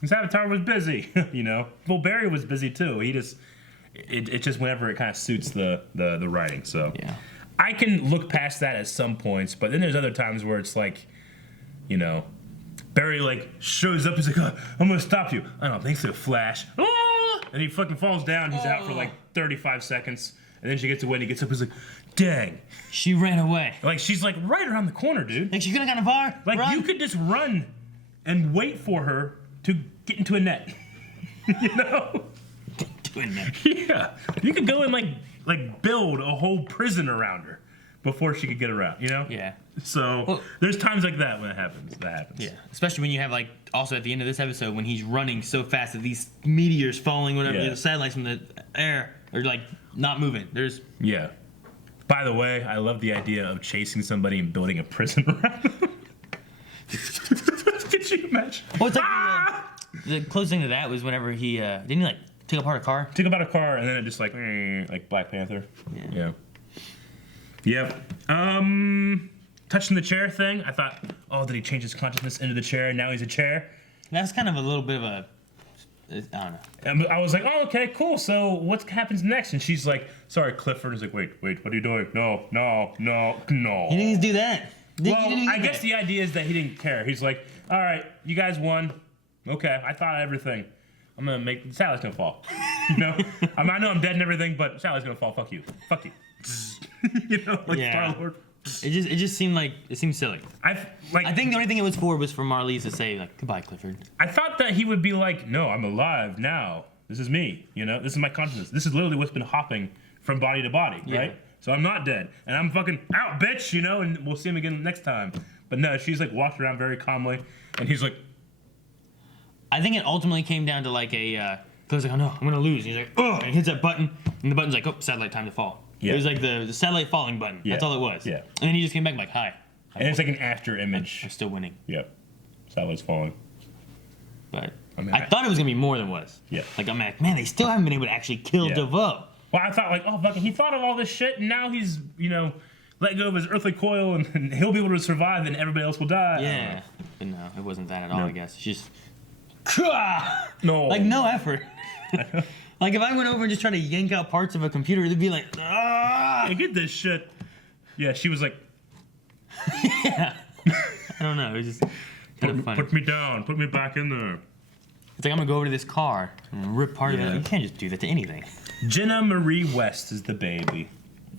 Savitar was busy, Well, Barry was busy too. He just, it just whenever it kind of suits the writing. So yeah. I can look past that at some points, but then there's other times where it's like, Barry like shows up. He's like, oh, I'm gonna stop you. I don't think so, Flash. Ah! And he fucking falls down. He's out for like 35 seconds. And then she gets away and he gets up. He's like, dang. She ran away. Like, she's like right around the corner, dude. Like, she couldn't have gotten far. Like, Run. you could just run and wait for her to get into a net. To a net. Yeah. You could go and like build a whole prison around her before she could get around, Yeah. So there's times like that when it happens. That happens. Yeah. Especially when you have like also at the end of this episode when he's running so fast that these meteors falling, whatever, the satellites from the air are like not moving. There's Yeah. By the way, I love the idea of chasing somebody and building a prison around them. Could you imagine? Well, it's like the closing to that was whenever he didn't he like take apart a car? Took apart a car and then it just like Black Panther. Yeah. Yep. Touching the chair thing, I thought, oh, did he change his consciousness into the chair and now he's a chair? That's kind of a little bit of a, I don't know. I was like, oh, okay, cool. So what happens next? And she's like, sorry, Clifford. He's like, wait, what are you doing? No. He didn't do that. Well, I guess the idea is that he didn't care. He's like, all right, you guys won. Okay, I thought of everything. I'm gonna make Sally's gonna fall. I know I'm dead and everything, but Sally's gonna fall. Fuck you. Like Star-Lord. It just seemed silly. I think the only thing it was for Marlize to say like goodbye, Clifford. I thought that he would be like, no, I'm alive now. This is me. You know, this is my consciousness. This is literally what's been hopping from body to body, right? So I'm not dead, and I'm fucking out, bitch. You know, and we'll see him again next time. But no, she's like walking around very calmly, and he's like. I think it ultimately came down to like a. Goes like, oh no, I'm gonna lose. And he's like, oh, and he hits that button, and the button's like, oh, satellite, time to fall. Yeah. It was like the satellite falling button. Yeah. That's all it was. Yeah. And then he just came back like, hi. And it's like an after image. I'm still winning. Yep. Satellite's falling. But I thought it was gonna be more than was. Yeah. Like I'm like, man, they still haven't been able to actually kill DeVoe. Well, I thought like, oh, fucking, he thought of all this shit, and now he's, you know, let go of his earthly coil, and he'll be able to survive, and everybody else will die. Yeah. But no, it wasn't that at all. I guess it's just. No. Like no effort. Like if I went over and just tried to yank out parts of a computer, it'd be like, ah! I get this shit. Yeah, she was like, yeah. I don't know. It was just kind of funny. Put me down. Put me back in there. It's like I'm gonna go over to this car and rip part of it. You can't just do that to anything. Jenna Marie West is the baby.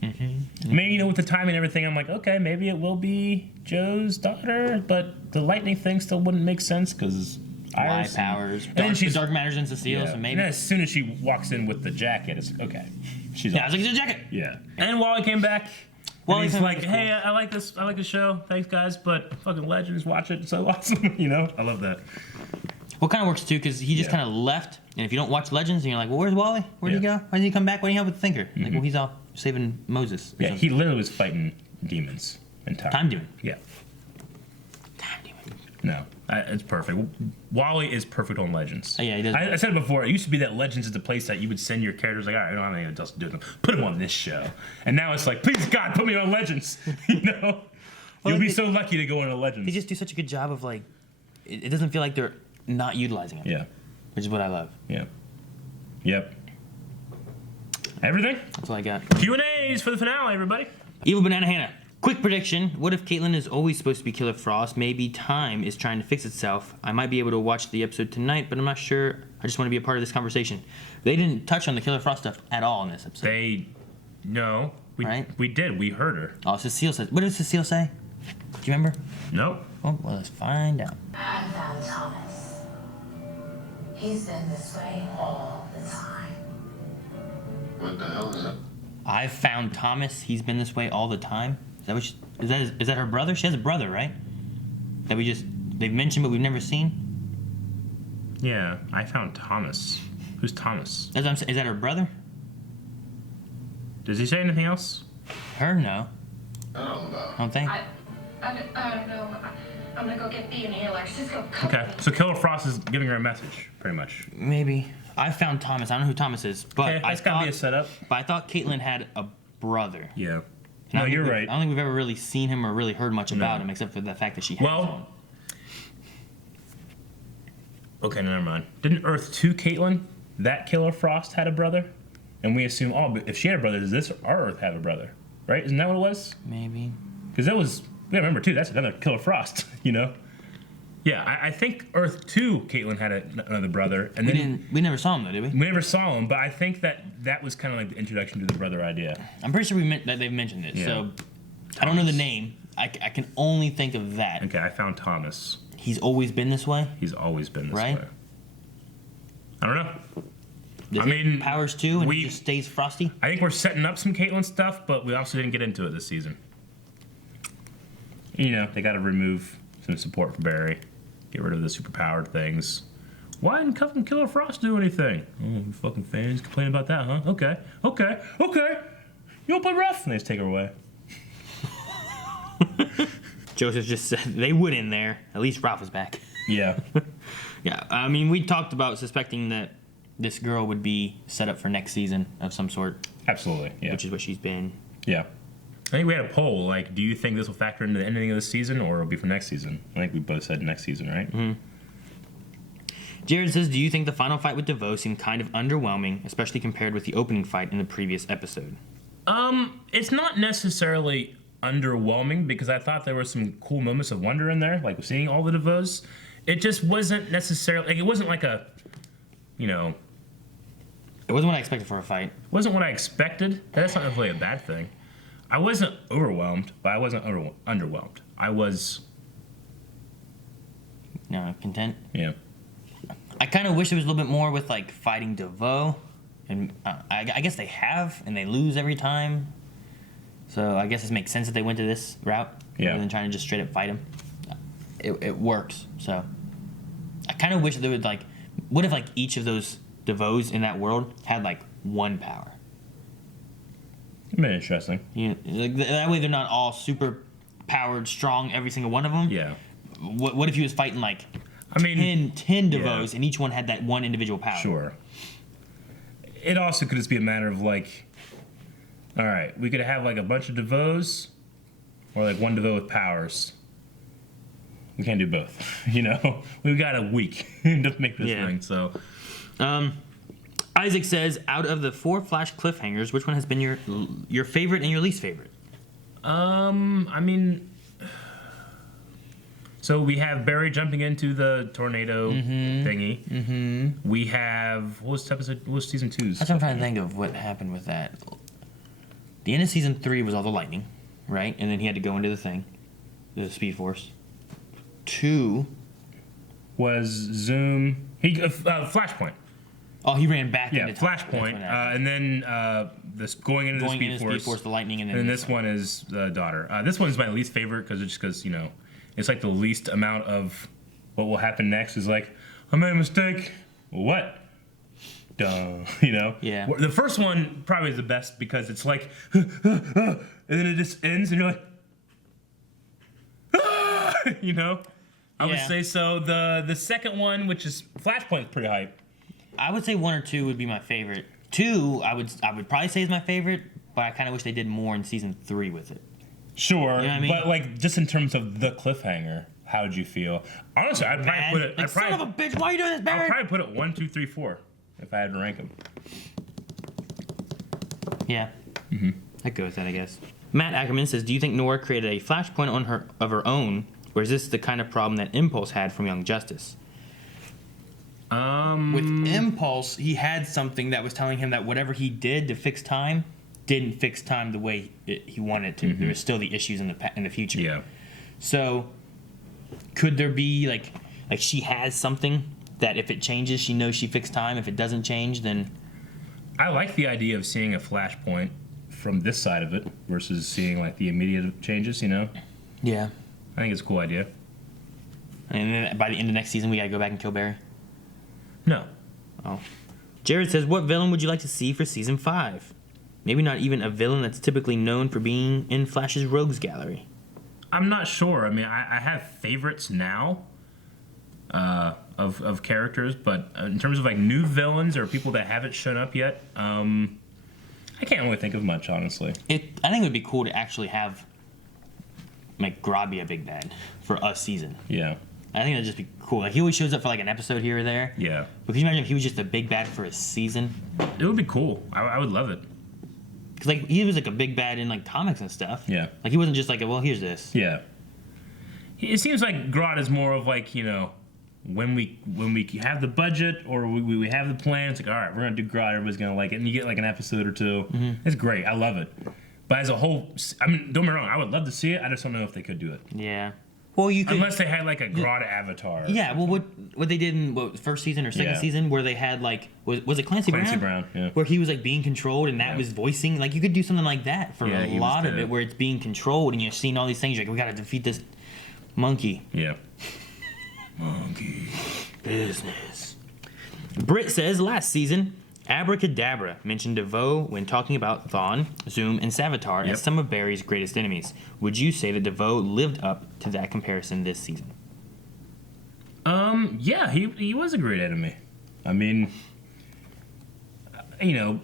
Mm-hmm. Maybe, you know, with the time and everything, I'm like, okay, maybe it will be Joe's daughter, but the lightning thing still wouldn't make sense because. Y powers, dark matters in Cecile, so maybe. And as soon as she walks in with the jacket, it's okay. She's I was like, it's a jacket. Yeah. And Wally came back. He's like, hey, I like this. I like the show. Thanks, guys. But fucking Legends, watch it. It's so awesome. You know, I love that. Well, kind of works too because he just kind of left. And if you don't watch Legends, and you're like, well, where's Wally? Where'd he go? Why didn't he come back? Why didn't he help with the Thinker? Like, well, he's off saving Moses. Yeah, he literally was fighting demons and time demon. Yeah. Time demon. No. It's perfect. Wally is perfect on Legends. Yeah, he does. I said it before. It used to be that Legends is the place that you would send your characters like, all right, I don't have anything else to do with them. Put them on this show. And now it's like, please God, put me on Legends. You know, you'll be so lucky to go on a Legends. They just do such a good job of like, it doesn't feel like they're not utilizing it. Yeah, which is what I love. Yeah. Yep. Everything. That's all I got. Q&As for the finale, everybody. Evil Banana Hannah. Quick prediction, what if Caitlin is always supposed to be Killer Frost? Maybe time is trying to fix itself. I might be able to watch the episode tonight, but I'm not sure. I just want to be a part of this conversation. They didn't touch on the Killer Frost stuff at all in this episode. No. We did. We heard her. Oh, Cecile says, what did Cecile say? Do you remember? Nope. Oh, well, let's find out. I found Thomas. He's been this way all the time. What the hell is that? I found Thomas. He's been this way all the time. Is that her brother? She has a brother, right? That they've mentioned but we've never seen. Yeah, I found Thomas. Who's Thomas? Is that her brother? Does he say anything else? Her, no. I don't know. I don't think. I don't know. I'm gonna go get the inhaler. Cisco, okay, so Killer Frost is giving her a message, pretty much. Maybe. I found Thomas. I don't know who Thomas is, but okay, that's gotta be a setup. But I thought Caitlin had a brother. Yeah. No, you're right. I don't think we've ever really seen him or really heard much about him, except for the fact that she has him. Okay, never mind. Didn't Earth 2 Caitlin, that Killer Frost had a brother? And we assume, but if she had a brother, does this our Earth have a brother? Right? Isn't that what it was? Maybe. Because that was, we gotta remember too, that's another Killer Frost, you know? Yeah, I think Earth 2 Caitlin had another brother. And we never saw him though, did we? We never saw him, but I think that was kind of like the introduction to the brother idea. I'm pretty sure that they've mentioned it, so I don't know the name. I can only think of that. Okay, I found Thomas. He's always been this way? He's always been this way. I don't know. Does he have powers too, and he just stays frosty? I think we're setting up some Caitlin stuff, but we also didn't get into it this season. You know, they got to remove some support for Barry, get rid of the superpowered things. Why didn't fucking Killer Frost do anything? Oh, fucking fans complain about that, huh? Okay. You don't play rough, and they just take her away. Joseph just said they would in there. At least Ralph is back. Yeah. Yeah, I mean, we talked about suspecting that this girl would be set up for next season of some sort. Absolutely, yeah. Which is what she's been. Yeah. I think we had a poll, like, do you think this will factor into the ending of this season, or it'll be for next season? I think we both said next season, right? Mm-hmm. Jared says, do you think the final fight with DeVoe seemed kind of underwhelming, especially compared with the opening fight in the previous episode? It's not necessarily underwhelming, because I thought there were some cool moments of wonder in there, like seeing all the DeVoes. It just wasn't necessarily, like, it wasn't like a, you know... It wasn't what I expected for a fight. It wasn't what I expected. That's not really a bad thing. I wasn't overwhelmed, but I wasn't underwhelmed. I was, No, content. yeah. I kind of wish there was a little bit more with like fighting DeVoe, and I guess they have, and they lose every time. So I guess it makes sense that they went to this route Yeah. rather than trying to just straight up fight him. It works. So I kind of wish that they would like. What if like each of those DeVoes in that world had like one power? It'd be interesting. You know, like, that way they're not all super powered, strong, every single one of them. Yeah. What if he was fighting like I mean, 10 DeVoes and each one had that one individual power? Sure. It also could just be a matter of like, all right, we could have like a bunch of DeVoes or like one DeVoe with powers. We can't do both. You know, we've got a week to make this thing. So, Isaac says, out of the 4 Flash cliffhangers, which one has been your favorite and your least favorite? I mean, so we have Barry jumping into the tornado thingy. Mm-hmm. We have what was season 2's? That's what I'm trying to think of. What happened with that? The end of season 3 was all the lightning, right? And then he had to go into the thing, the Speed Force. 2 was Zoom. Flashpoint. Oh, he ran back Yeah, into time. Flashpoint, and then this going into the Speed Force, the lightning, and then this one is the daughter. This one's my least favorite because you know, it's like the least amount of what will happen next is like, I made a mistake. What? Duh. You know. Yeah. The first one probably is the best because it's like, and then it just ends, and you're like, you know. I would say so. The second one, which is Flashpoint, is pretty hype. I would say 1 or 2 would be my favorite. 2, I would probably say is my favorite, but I kind of wish they did more in season 3 with it. Sure, You know what I mean? but like just in terms of the cliffhanger, how would you feel? Honestly, I'd probably put it. Like, son of a bitch, why are you doing this, Barry? I'd probably put it 1, 2, 3, 4 if I had to rank them. Yeah, I'd go with that, I guess. Matt Ackerman says, "Do you think Nora created a flashpoint of her own, or is this the kind of problem that Impulse had from Young Justice?" With Impulse, he had something that was telling him that whatever he did to fix time didn't fix time the way he wanted it to. There was still the issues in the future. Yeah. So, could there be like she has something that if it changes, she knows she fixed time. If it doesn't change, then I like the idea of seeing a flashpoint from this side of it versus seeing like the immediate changes. You know. yeah. I think it's a cool idea. And then by the end of next season, we gotta go back and kill Barry. No. Oh. Jared says, "What villain would you like to see for season 5? Maybe not even a villain that's typically known for being in Flash's rogues gallery." I'm not sure. I mean, I have favorites now of characters, but in terms of like new villains or people that haven't shown up yet, I can't really think of much, honestly. I think it would be cool to actually have make Grodd be a big bad for a season. Yeah. I think that'd just be cool. Like he always shows up for like an episode here or there. Yeah. But can you imagine if he was just a big bad for a season? It would be cool. I would love it. Because like he was like a big bad in like comics and stuff. Yeah. Like he wasn't just like, well, here's this. Yeah. It seems like Grodd is more of like, you know, when we have the budget or we have the plan, it's like, all right, we're gonna do Grodd, everybody's gonna like it, and you get like an episode or two. It's great. I love it. But as a whole, I mean, don't get me wrong, I would love to see it. I just don't know if they could do it. Yeah. Well, you could, unless they had like a Grodd avatar. Yeah. Well, what they did in first season or second season, where they had like was it Clancy Brown? Yeah. Where he was like being controlled, and that was voicing. Like you could do something like that for a lot of it, where it's being controlled, and you're seeing all these things. You're like, we gotta defeat this monkey. Yeah. Monkey business. Britt says last season, Abracadabra mentioned DeVoe when talking about Thawne, Zoom, and Savitar as some of Barry's greatest enemies. Would you say that DeVoe lived up to that comparison this season? Yeah, he was a great enemy. I mean, you know,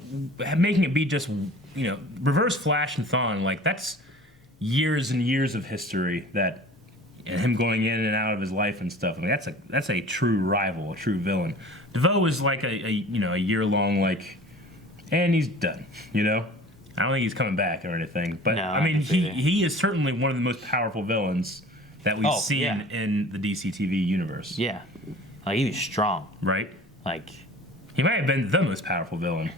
making it be just, you know, Reverse Flash and Thawne, like that's years and years of history that, and him going in and out of his life and stuff. I mean, that's a true rival, a true villain. DeVoe was like a year long like, and he's done. You know, I don't think he's coming back or anything. But no, I mean, he is certainly one of the most powerful villains that we've seen in the DC TV universe. Yeah, like he was strong, right? Like he might have been the most powerful villain.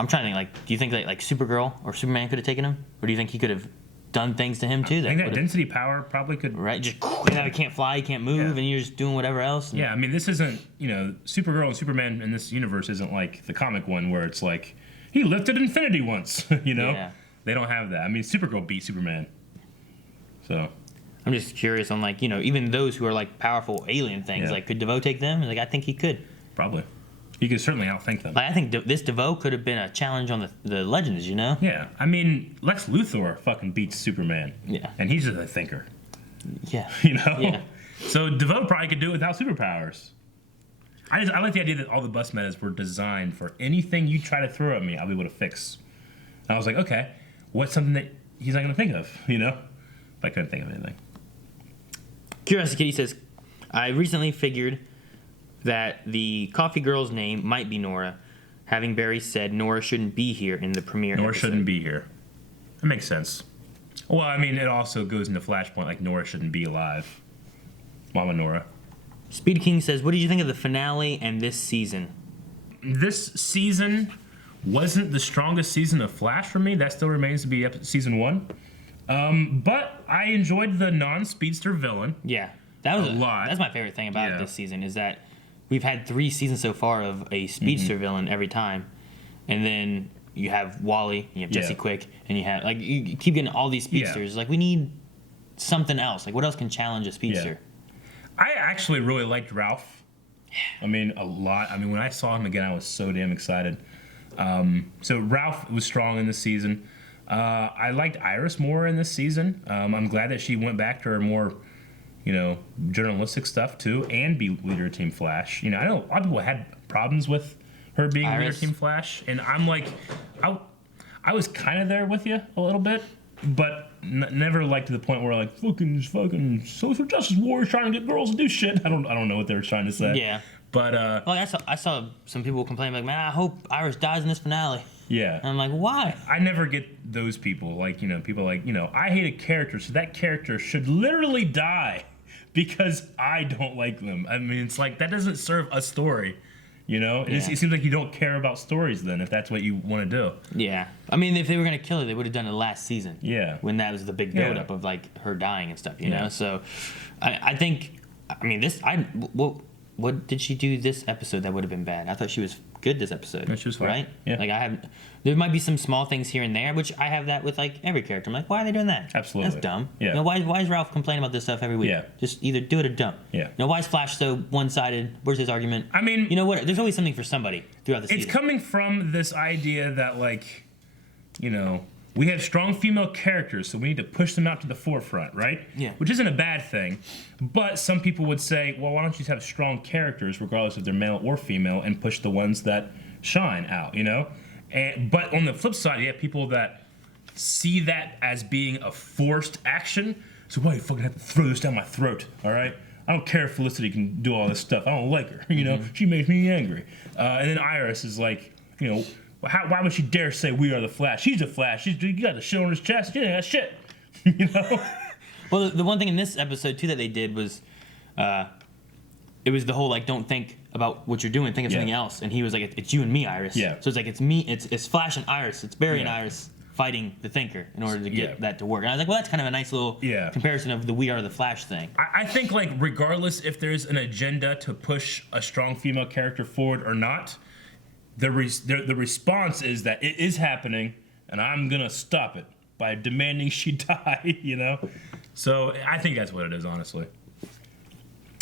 I'm trying to think, like, do you think that like Supergirl or Superman could have taken him, or do you think he could have done things to him too? I think that would've- density power probably could. right, just now he can't fly, he can't move, and you're just doing whatever else. Yeah, I mean, this isn't, Supergirl and Superman in this universe isn't like the comic one where it's like, he lifted infinity once, Yeah. They don't have that. I mean, Supergirl beat Superman. So. I'm just curious on like, even those who are like powerful alien things, Yeah. like could DeVoe take them? Like, I think he could. Probably. He could certainly outthink them. Like, I think this DeVoe could have been a challenge on the Legends, Yeah, I mean, Lex Luthor fucking beats Superman. Yeah. And he's just a thinker. Yeah. Yeah. So DeVoe probably could do it without superpowers. I like the idea that all the bus metas were designed for anything you try to throw at me, I'll be able to fix. And I was like, okay, what's something that he's not going to think of, But I couldn't think of anything. Curiosity Kitty says, I recently figured that the coffee girl's name might be Nora, having Barry said Nora shouldn't be here in the premiere Nora episode. shouldn't be here. That makes sense. Well, I mean, it also goes into Flashpoint, like Nora shouldn't be alive. Mama Nora. Speed King says, what did you think of the finale and this season? This season wasn't the strongest season of Flash for me. That still remains to be season 1. But I enjoyed the non-speedster villain. Yeah, that was a lot. That's my favorite thing about this season is that we've had 3 seasons so far of a speedster villain every time, and then you have Wally, you have Jesse Quick, and you have you keep getting all these speedsters. Like, we need something else. Like, what else can challenge a speedster? I actually really liked Ralph. I mean, a lot. I mean, when I saw him again, I was so damn excited. So Ralph was strong in this season. I liked Iris more in this season. I'm glad that she went back to her more, journalistic stuff too, and be leader of Team Flash. I know a lot of people had problems with her being leader of Team Flash, and I'm like, I was kind of there with you a little bit, but never like to the point where like fucking social justice warriors trying to get girls to do shit. I don't know what they were trying to say. Yeah. But I saw some people complain like, man, I hope Iris dies in this finale. Yeah. And I'm like, why? I never get those people. Like, people like, I hate a character, so that character should literally die because I don't like them. I mean, it's like, that doesn't serve a story, It seems like you don't care about stories then, if that's what you want to do. Yeah. I mean, if they were going to kill her, they would have done it last season. Yeah. When that was the big buildup of, like, her dying and stuff, you know? So, I think, what did she do this episode that would have been bad? I thought she was good this episode. Yeah, she was fine. Right? Yeah. Like, there might be some small things here and there, which I have that with, like, every character. I'm like, why are they doing that? Absolutely. That's dumb. Yeah. Why is Ralph complaining about this stuff every week? Yeah. Just either do it or don't. Yeah. Why is Flash so one-sided? Where's his argument? I mean... You know what? There's always something for somebody throughout the season. It's coming from this idea that, like, we have strong female characters, so we need to push them out to the forefront, right? Yeah. Which isn't a bad thing. But some people would say, well, why don't you just have strong characters, regardless if they're male or female, and push the ones that shine out, But on the flip side, you have people that see that as being a forced action. So why do you fucking have to throw this down my throat, all right? I don't care if Felicity can do all this stuff. I don't like her, She makes me angry. And then Iris is like, why would she dare say we are the Flash? She's the Flash. You got the shit on his chest. You ain't got shit. Well, the one thing in this episode too that they did was, it was the whole like, don't think about what you're doing, think of something else. And he was like, it's you and me, Iris. Yeah. So it's like it's me, it's Flash and Iris, it's Barry and Iris fighting the Thinker in order to get that to work. And I was like, well, that's kind of a nice little comparison of the We Are the Flash thing. I think like regardless if there's an agenda to push a strong female character forward or not, the response is that it is happening, and I'm gonna stop it by demanding she die. So I think that's what it is, honestly.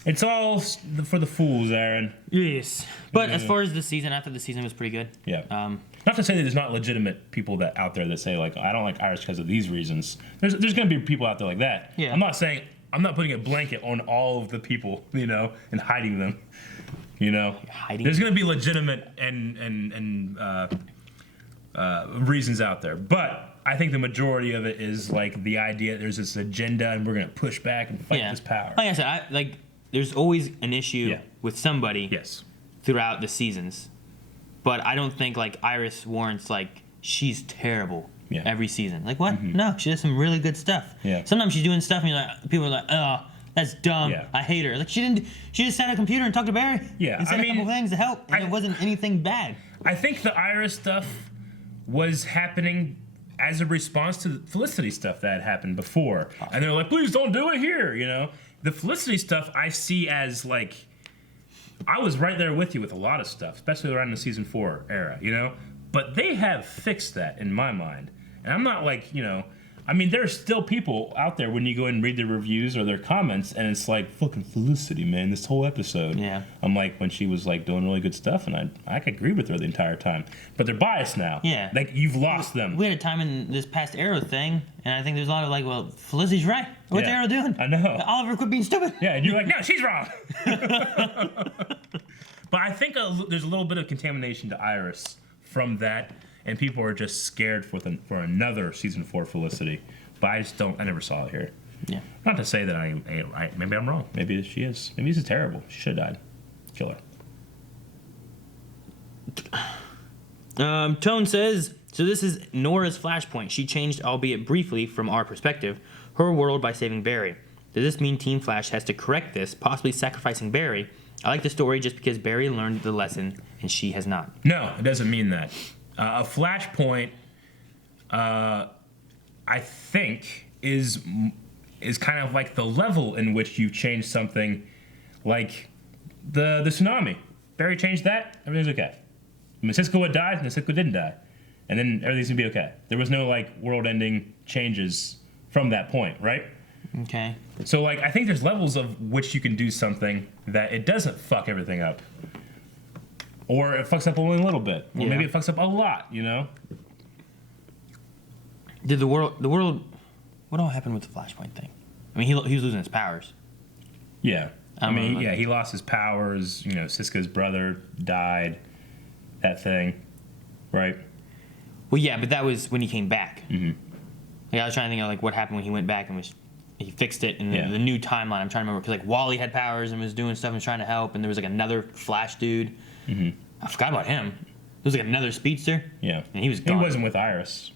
It's all for the fools, Aaron. Yes, but as far as the season, I thought the season was pretty good. Yeah. Not to say that there's not legitimate people that out there that say like, I don't like Iris because of these reasons. There's gonna be people out there like that. Yeah. I'm not putting a blanket on all of the people, and hiding them. There's going to be legitimate and reasons out there, but I think the majority of it is like the idea that there's this agenda and we're going to push back and fight this power. Like I said, there's always an issue with somebody throughout the seasons, but I don't think like Iris warrants like she's terrible every season. Like what? No, she does some really good stuff. Yeah. Sometimes she's doing stuff and you're like, people are like, oh, that's dumb. Yeah. I hate her. Like she just sat at a computer and talked to Barry. Yeah, And said a couple things to help, and it wasn't anything bad. I think the Iris stuff was happening as a response to the Felicity stuff that had happened before. And they're like, please don't do it here, you know? The Felicity stuff I see as like, I was right there with you with a lot of stuff, especially around the season 4 era, you know? But they have fixed that in my mind. And I'm not like, you know, I mean, there's still people out there when you go and read their reviews or their comments, and it's like, fucking Felicity, man, this whole episode. Yeah. I'm like, when she was like doing really good stuff, and I could agree with her the entire time. But they're biased now. Yeah. Like, you've lost them. We had a time in this past Arrow thing, and I think there's a lot of like, well, Felicity's right. What's Yeah. Arrow doing? I know. Oliver, quit being stupid. Yeah, and you're like, no, she's wrong. But I think there's a little bit of contamination to Iris from that, and people are just scared for another season 4 Felicity. But I never saw it here. Yeah. Not to say that I ain't right. Maybe I'm wrong. Maybe she is. Maybe this is terrible. She should have died. Kill her. Tone says, so this is Nora's flashpoint. She changed, albeit briefly, from our perspective, her world by saving Barry. Does this mean Team Flash has to correct this, possibly sacrificing Barry? I like the story just because Barry learned the lesson and she has not. No, it doesn't mean that. A flashpoint, I think, is kind of like the level in which you change something, like the tsunami. Barry changed that, everything's okay. I mean, Cisco had died, and Cisco didn't die. And then everything's gonna be okay. There was no, like, world-ending changes from that point, right? Okay. So, like, I think there's levels of which you can do something that it doesn't fuck everything up. Or it fucks up only a little bit. Or maybe it fucks up a lot, you know? Did the world, what all happened with the Flashpoint thing? I mean, he was losing his powers. Yeah. I mean, like, yeah, he lost his powers. You know, Siska's brother died. That thing, right? Well, yeah, but that was when he came back. Mm-hmm. Like, I was trying to think of like what happened when he went back and he fixed it in Yeah. the new timeline. I'm trying to remember because like Wally had powers and was doing stuff and was trying to help, and there was like another Flash dude. Mm-hmm. I forgot about him. There was like another speedster. Yeah. And he was He gone. wasn't with Iris.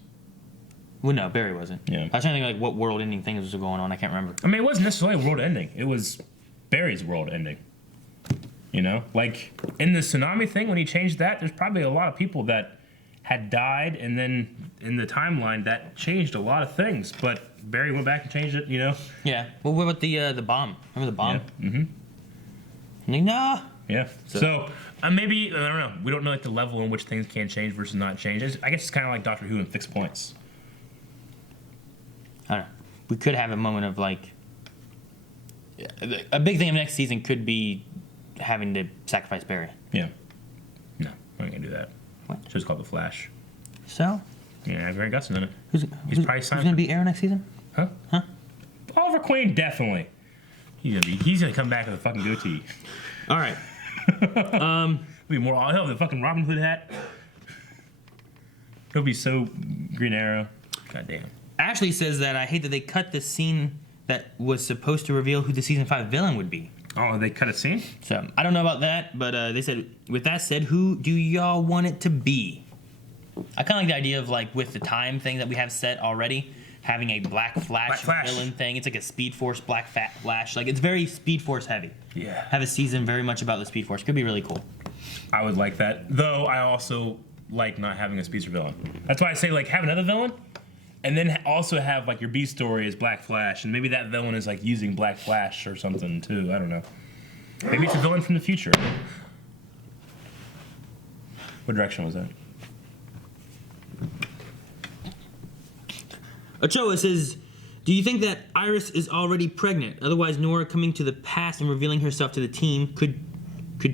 Well, no, Barry wasn't. Yeah. I was trying to think of like what world-ending things was going on. I can't remember. I mean, it wasn't necessarily world ending. It was Barry's world ending. You know? Like, in the tsunami thing, when he changed that, there's probably a lot of people that had died, and then in the timeline, that changed a lot of things. But Barry went back and changed it, you know? Yeah. Well, what about the bomb? Remember the bomb? Yeah. Mm-hmm. No. Yeah. So maybe, I don't know. We don't know, like, the level in which things can change versus not change. I guess it's kind of like Doctor Who and fixed points. I don't know. We could have a moment of like a big thing of next season could be having to sacrifice Barry. Yeah. No, we're not gonna do that. What? It's just called The Flash. So Yeah, Grant Gustin in it. who's probably who's signed gonna for- be Arrow next season? Huh? Huh? Oliver Queen, definitely. He's gonna come back with a fucking goatee. All right. Be more. He'll have the fucking Robin Hood hat. He'll be so Green Arrow. God damn. Ashley says that I hate that they cut the scene that was supposed to reveal who the season 5 villain would be. Oh, they cut a scene? So I don't know about that, but they said, with that said, who do y'all want it to be? I kind of like the idea of like with the time thing that we have set already, having a Black Flash villain thing. It's like a Speed Force Black Flash. Like it's very Speed Force heavy. Yeah. Have a season very much about the Speed Force. Could be really cool. I would like that. Though I also like not having a speedster villain. That's why I say like have another villain, and then also have like your B story as Black Flash, and maybe that villain is like using Black Flash or something too. I don't know. Maybe it's a villain from the future. What direction was that? Ochoa says, do you think that Iris is already pregnant? Otherwise, Nora coming to the past and revealing herself to the team could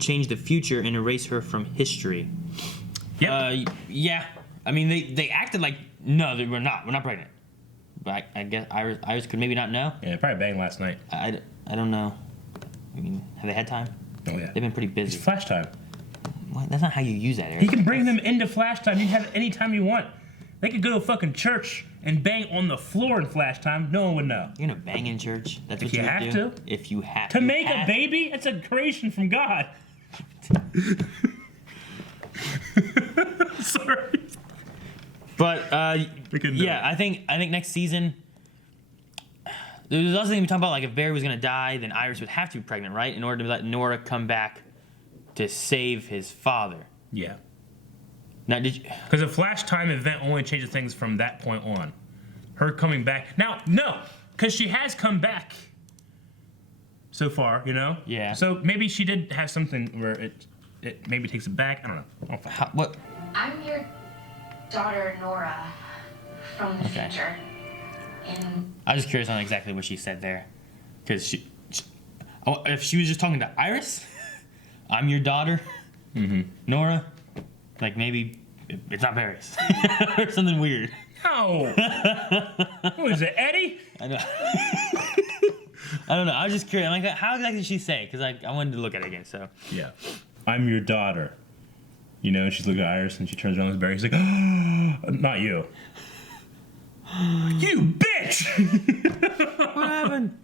change the future and erase her from history. Yeah. Yeah. I mean, they acted like, no, we're not pregnant. But I guess Iris could maybe not know. Yeah, probably banged last night. I don't know. I mean, have they had time? Oh yeah. They've been pretty busy. It's Flash time. What? That's not how you use that, Eric. He can bring them into Flash time. You can have it any time you want. They could go to a fucking church and bang on the floor in Flash time. No one would know. You're gonna bang in church? That's what If you would have do? to. If you have To you make a have- baby? That's a creation from God. Sorry. But We couldn't do yeah, I think next season. There's also thing we talk about like if Barry was gonna die, then Iris would have to be pregnant, right? In order to let Nora come back to save his father. Yeah. Now, did you? Because a flash time event only changes things from that point on. Her coming back now, no, because she has come back so far, you know. Yeah. So maybe she did have something where it maybe takes it back. I don't know. What? I'm your daughter, Nora, from the future. And I was just curious on exactly what she said there, because if she was just talking to Iris, I'm your daughter, Nora, like maybe it's not Paris or something weird. No. What is it, Eddie? I know. I don't know. I was just curious. I'm like, how exactly did she say? Because I wanted to look at it again. So yeah, I'm your daughter. You know, she's looking at Iris and she turns around to Barry. He's like, oh, not you. You bitch! What happened?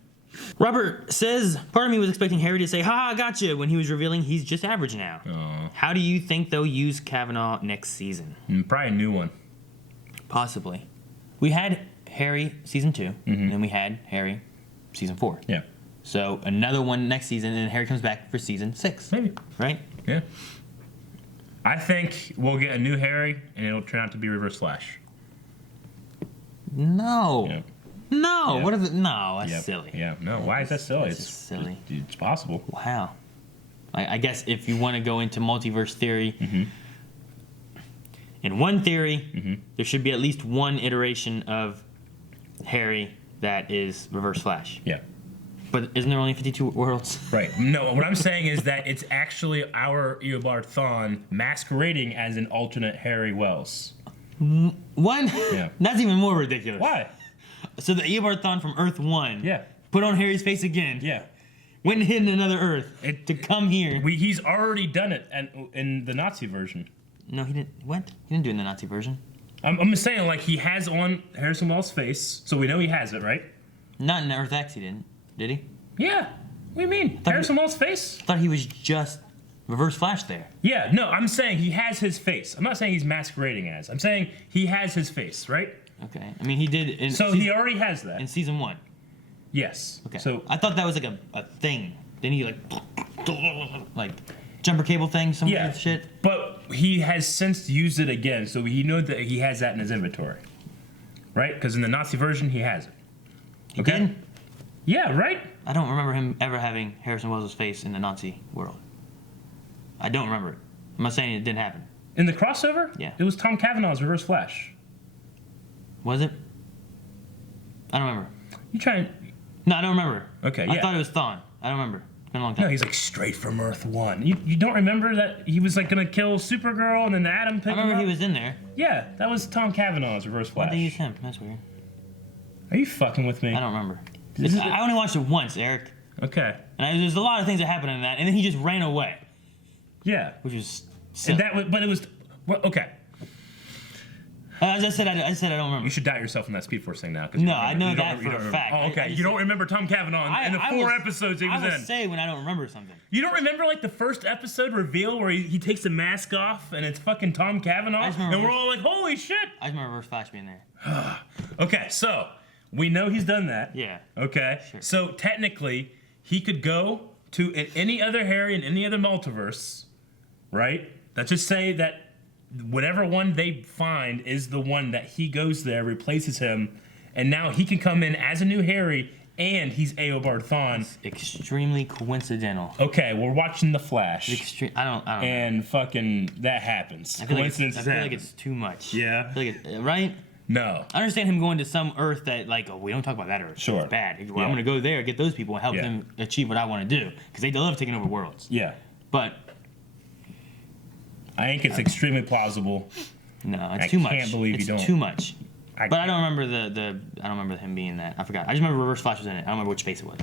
Robert says, part of me was expecting Harry to say, ha, I gotcha, when he was revealing he's just average now. Aww. How do you think they'll use Kavanaugh next season? Probably a new one. Possibly. We had Harry season 2, and then we had Harry season 4. Yeah. So another one next season, and then Harry comes back for season 6. Maybe. Right? Yeah. I think we'll get a new Harry, and it'll turn out to be Reverse Flash. No. Yeah. No. Yeah. What is it? No, that's silly. Yeah. No. Why is that silly? That's just silly. It's possible. Wow. I guess if you want to go into multiverse theory, in one theory, there should be at least one iteration of Harry that is Reverse Flash. Yeah. But isn't there only 52 worlds? Right. No, what I'm saying is that it's actually our Eobard Thawne masquerading as an alternate Harry Wells. One? Yeah. That's even more ridiculous. Why? So the Eobard Thawne from Earth 1 Yeah. put on Harry's face again. Yeah. Went and hid in another Earth to come here. He's already done it in the Nazi version. No, he didn't. What? He didn't do it in the Nazi version. I'm just saying, like, he has on Harrison Wells' face, so we know he has it, right? Not in Earth X, he didn't. Did he? Yeah. What do you mean? Harrison Wells' face? I thought he was just Reverse Flash there. Yeah, no, I'm saying he has his face. I'm not saying he's masquerading as. I'm saying he has his face, right? Okay. I mean, he did in So he already has that. in season 1. Yes. Okay. So I thought that was like a thing. Didn't he like jumper cable thing, some yeah, weird shit? but he has since used it again, so he knows that he has that in his inventory, right? Because in the Nazi version, he has it. Okay. Did? Yeah. Right. I don't remember him ever having Harrison Wells' face in the Nazi world. I don't remember it. I'm not saying it didn't happen. In the crossover, Yeah. it was Tom Cavanaugh's Reverse Flash. Was it? I don't remember. You trying? No, I don't remember. Okay. I Yeah. thought it was Thawne. I don't remember. It's been a long time. No, he's like straight from Earth 1. You don't remember that he was like gonna kill Supergirl and then the Atom picked I him remember up? he was in there. Yeah, that was Tom Cavanaugh's Reverse Why'd Flash. they use him? That's weird. Are you fucking with me? I don't remember. This is- I only watched it once, Eric. Okay. And there's a lot of things that happened in that, and then he just ran away, Yeah. which was And silly. that was, but it was well, okay. As I said, I don't remember. You should doubt yourself in that Speed Force thing now. 'Cause you No, don't I remember- know you don't- that you for don't a remember- fact. Oh, okay. I You just- don't remember Tom Cavanaugh in the four episodes he was I will in. say when I don't remember something. You don't remember like the first episode reveal where he takes the mask off and it's fucking Tom Cavanaugh, I and just remember- we're all like, "Holy shit!" I just remember Reverse Flash being there. Okay, so we know he's done that. Yeah. Okay. Sure. So technically, he could go to any other Harry in any other multiverse, right? Let's just say that whatever one they find is the one that he goes there, replaces him, and now he can come in as a new Harry, and he's Eobard Thawne. Extremely coincidental. Okay, we're watching The Flash, Extreme. I don't. and fucking that happens. I feel like it's, Coincidences I feel like happen. it's too much. Yeah. I feel like right. No. I understand him going to some Earth that, like, oh, we don't talk about that Earth. Sure. It's bad. Well, Yeah. I'm going to go there, get those people, and help Yeah. them achieve what I want to do. Because they love taking over worlds. Yeah. But, I think it's extremely plausible. no, it's I too much. can't believe it's you don't. too much. I But I don't remember I don't remember him being that. I forgot. I just remember Reverse Flash was in it. I don't remember which face it was.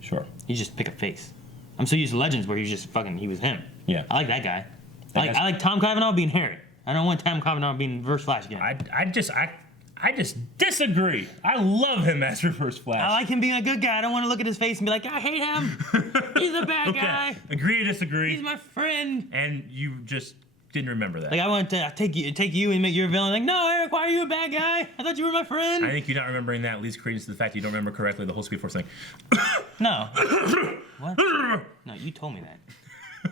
Sure. He just pick a face. I'm so used to Legends where he was just fucking, he was him. Yeah. I like that guy. That guy's- I like Tom Cavanaugh being Harry. I don't want Tom Cavanaugh being Reverse Flash again. I just disagree. I love him as Reverse Flash. I like him being a good guy. I don't want to look at his face and be like, I hate him. He's a bad guy. Agree or disagree? He's my friend. And you just didn't remember that. Like, I want to take you and make you a villain. Like, no, Eric, why are you a bad guy? I thought you were my friend. I think you not remembering that leads credence to the fact that you don't remember correctly the whole Speed Force thing. No. What? No, you told me that.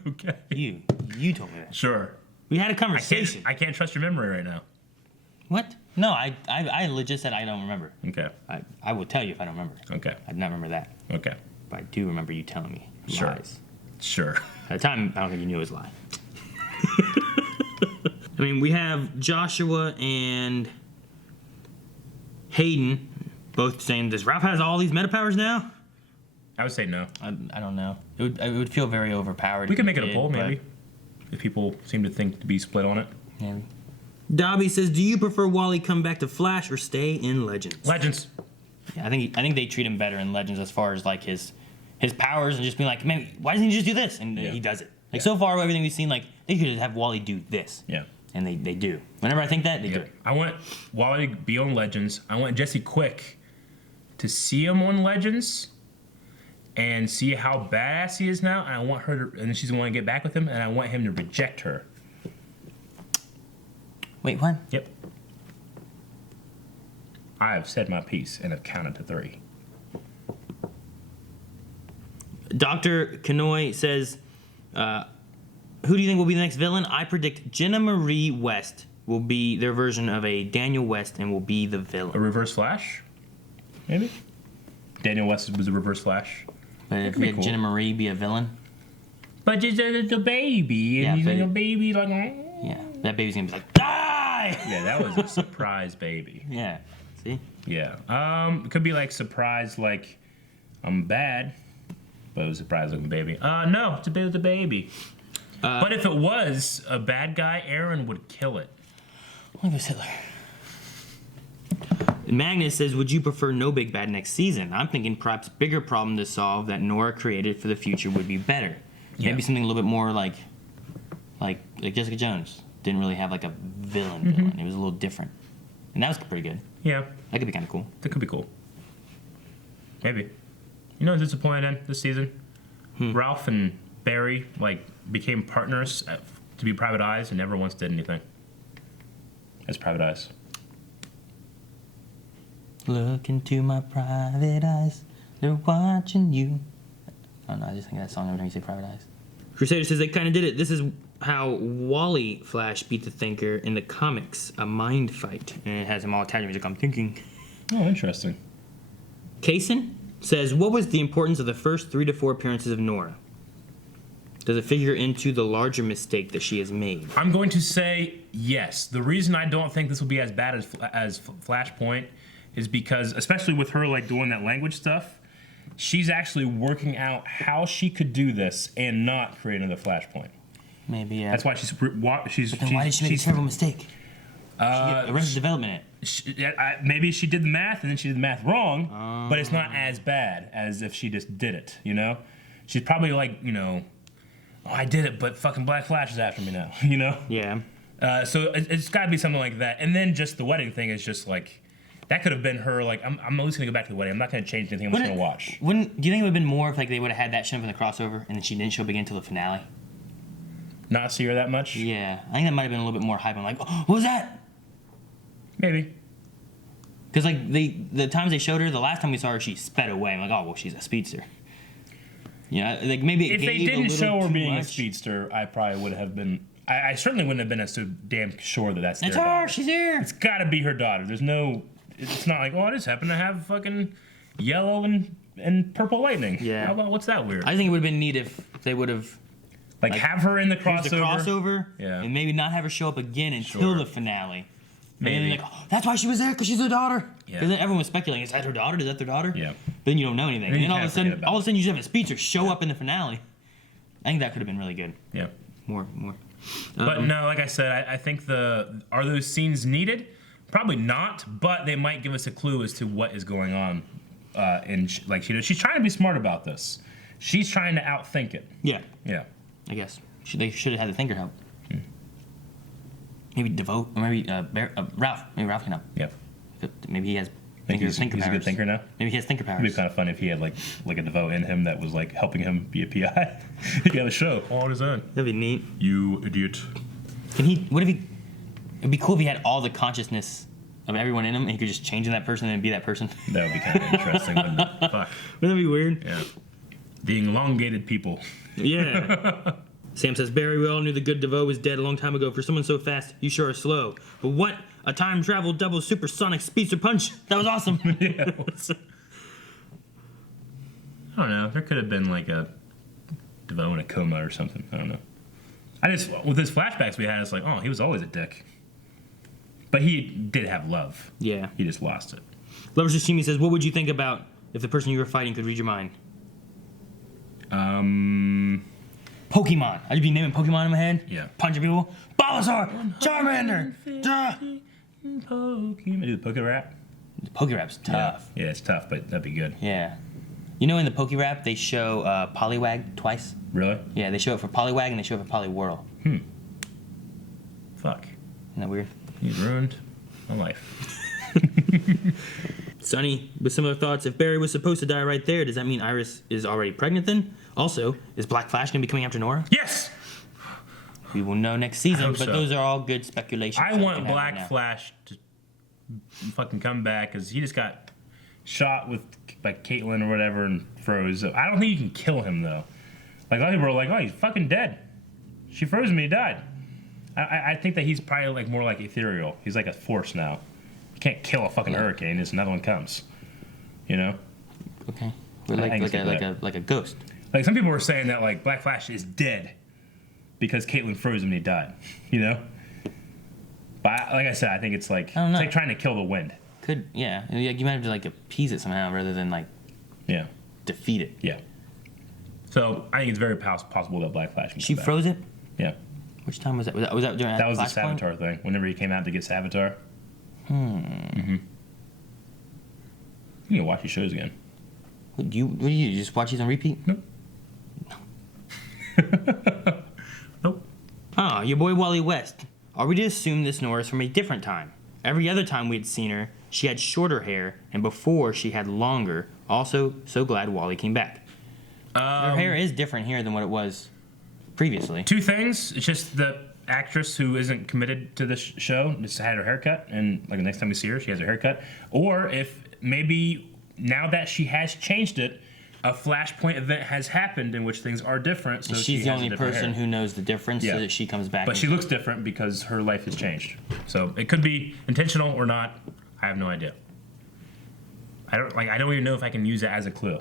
Okay. You told me that. Sure. We had a conversation. I can't trust your memory right now. What? No, I legit said I don't remember. Okay. I will tell you if I don't remember. Okay. I do not remember that. Okay. But I do remember you telling me Sure. lies. Sure. At the time, I don't think you knew it was a lie. I mean, we have Joshua and Hayden both saying, does Ralph has all these meta powers now? I would say no. I don't know. It would feel very overpowered. We if could make it it a did, poll, but maybe. If people seem to think to be split on it. Maybe. Dobby says, do you prefer Wally come back to Flash or stay in Legends? Legends. Yeah, I think they treat him better in Legends as far as like his powers and just being like, man, why doesn't he just do this? And he does it. Like so far, everything we've seen, like they could have Wally do this. Yeah. And they do. Whenever I think that, they do it. I want Wally to be on Legends. I want Jesse Quick to see him on Legends and see how badass he is now. And I want her to, and then she's going to want to get back with him, and I want him to reject her. Wait, what? Yep. I have said my piece and have counted to 3. Dr. Kanoy says, who do you think will be the next villain? I predict Jenna Marie West will be their version of a Daniel West and will be the A villain. Reverse Flash? Maybe? Daniel West was a Reverse Flash. But if could we be had cool. Jenna Marie be a villain, But just the baby, and Yeah, he's but like a it- baby, like, yeah, that baby's gonna be like, die! yeah, that was a surprise baby. Yeah, see? Yeah. It could be like surprise, like I'm bad, but it was surprise looking baby. No, it's a baby. But if it was a bad guy, Aaron would kill it. Look at Hitler. Magnus says, would you prefer no big bad next season? I'm thinking perhaps bigger problem to solve that Nora created for the future would be better. Yeah. Maybe something a little bit more like Jessica Jones. Didn't really have like a villain. It was a little different. And that was pretty good. Yeah, That could be kind of cool. that could be cool. Maybe. You know, what's disappointed in this season. Ralph and Barry became partners to be Private Eyes and never once did anything as Private Eyes. Look into my private eyes. They're watching you. Oh no, I just think of that song every time you say private eyes. Crusader says they kind of did it. This is how Wally Flash beat the Thinker in the comics, a mind fight. And it has him all attached. He's like, I'm thinking. Oh, interesting. Kaysen says, what was the importance of the first 3 to 4 appearances of Nora? Does it figure into the larger mistake that she has made? I'm going to say yes. The reason I don't think this will be as bad as Flashpoint is because, especially with her doing that language stuff, she's actually working out how she could do this and not create another Flashpoint. Maybe, yeah. That's why she's. But then why did she make a terrible mistake? She get Arrested Development in it. Maybe she did the math and then she did the math wrong, but it's not as bad as if she just did it, you know? She's probably oh, I did it, but fucking Black Flash is after me now, you know? Yeah. So it's got to be something like that. And then just the wedding thing is just that could have been her, I'm at least going to go back to the wedding. I'm not going to change anything. I'm just going to watch. Do you think it would have been more if they would have had that show up in the crossover and then she didn't show up again until the finale? Not see her that much? Yeah. I think that might have been a little bit more hype. I'm like, oh, what was that? Maybe. Because the times they showed her, the last time we saw her, she sped away. I'm like, oh, well, she's a speedster. Yeah, maybe it If they gave a didn't little show her too being a much. speedster, I probably would have been. I certainly wouldn't have been so damn sure that that's It's their her. daughter. She's here. It's got to be her daughter. There's no. It's not like, oh, I just happen to have fucking yellow and purple lightning. Yeah. How about what's that weird? I think it would have been neat if they would have have her in the here's crossover. the crossover, Yeah. and maybe not have her show up again until Sure. the finale. Maybe. And then like, oh, that's why she was there, because she's her daughter. Yeah. Because then everyone was speculating, is that her daughter? Is that their daughter? Yeah. But then you don't know anything. Then And you then kinda forget about all of a sudden, you just have a speedster show up in the finale. I think that could have been really good. Yeah. More. But no, like I said, I think are those scenes needed? Probably not, but they might give us a clue as to what is going on. She's trying to be smart about this. She's trying to outthink it. Yeah, Yeah. I guess. They should have had the Thinker help. Maybe Devote, or maybe Ralph. Maybe Ralph can help. Yeah. Maybe he has Think thinker he's a powers. good thinker now? Maybe he has thinker powers. It'd be kind of fun if he had like a devote in him that was helping him be a PI. He could have a show all on his own. That'd be neat. You idiot. Can he? What if he? It'd be cool if he had all the consciousness of everyone in him, and he could just change in that person and be that person. That would be kind of interesting, wouldn't it? Fuck. Wouldn't that be weird? Yeah. The elongated people. Yeah. Sam says, Barry, we all knew the good DeVoe was dead a long time ago. For someone so fast, you sure are slow. But what? A time travel double supersonic speedster punch. That was awesome. Yeah. I don't know. There could have been like a DeVoe in a coma or something. I don't know. With his flashbacks we had, it's like, oh, he was always a dick. But he did have love. Yeah. He just lost it. Lover Sashimi says, what would you think about if the person you were fighting could read your mind? Pokemon. I'd be naming Pokemon in my head. Yeah. Punching people. Bulbasaur! Charmander! Duh! Pokemon. Do the Poke Rap? The Pokerap's tough. Yeah, it's tough, but that'd be good. Yeah. You know in the Pokerap, they show Poliwag twice? Really? Yeah, they show it for Poliwag and they show it for Poliwhirl. Fuck. Isn't that weird? You ruined my life. Sonny, with similar thoughts, if Barry was supposed to die right there, does that mean Iris is already pregnant then? Also, is Black Flash going to be coming after Nora? Yes! We will know next season, but so. those are all good speculations. I want Black Flash to fucking come back because he just got shot with like Caitlyn or whatever and froze. I don't think you can kill him though. Like a lot of people are like, oh, he's fucking dead. She froze him, he died. I think that he's probably like more like ethereal. He's like a force now. You can't kill a fucking hurricane. Just another one comes. You know? Okay. Or like a ghost. Like some people were saying that like Black Flash is dead because Caitlyn froze him and he died. You know? But like I said, I think it's like trying to kill the wind. Could you might have to like appease it somehow rather than like defeat it. Yeah. So I think it's very possible that Black Flash can She come back. froze it? Yeah. Which time was that? Was that during That was the Flashpoint? Savitar thing. Whenever he came out to get Savitar. You can watch these shows again. What do you just watch these on repeat? Nope. Nope. Ah, your boy Wally West. Are we to assume this Nora's from a different time? Every other time we'd seen her, she had shorter hair, and before she had longer. Also, so glad Wally came back. Her hair is different here than what it was previously. Two things. It's just the actress who isn't committed to this show just had her haircut, and like the next time we see her, she has her haircut. Or if maybe now that she has changed it, a Flashpoint event has happened in which things are different. So she's the has only person who knows the difference, so that she comes back. But she looks different because her life has changed. So it could be intentional or not. I have no idea. I don't even know if I can use it as a clue.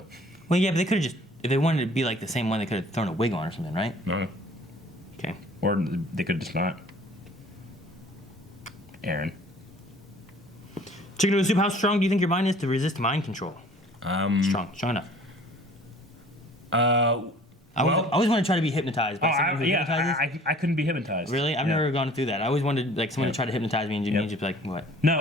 Well, yeah, but they could have just, if they wanted to be like the same one, they could have thrown a wig on or something, right? No. Okay. Or they could just not. Aaron. Chicken noodle soup, how strong do you think your mind is to resist mind control? Strong enough. I always want to try to be hypnotized by someone who hypnotizes. I couldn't be hypnotized. Really? I've never gone through that. I always wanted like someone to try to hypnotize me and just be like, what? No,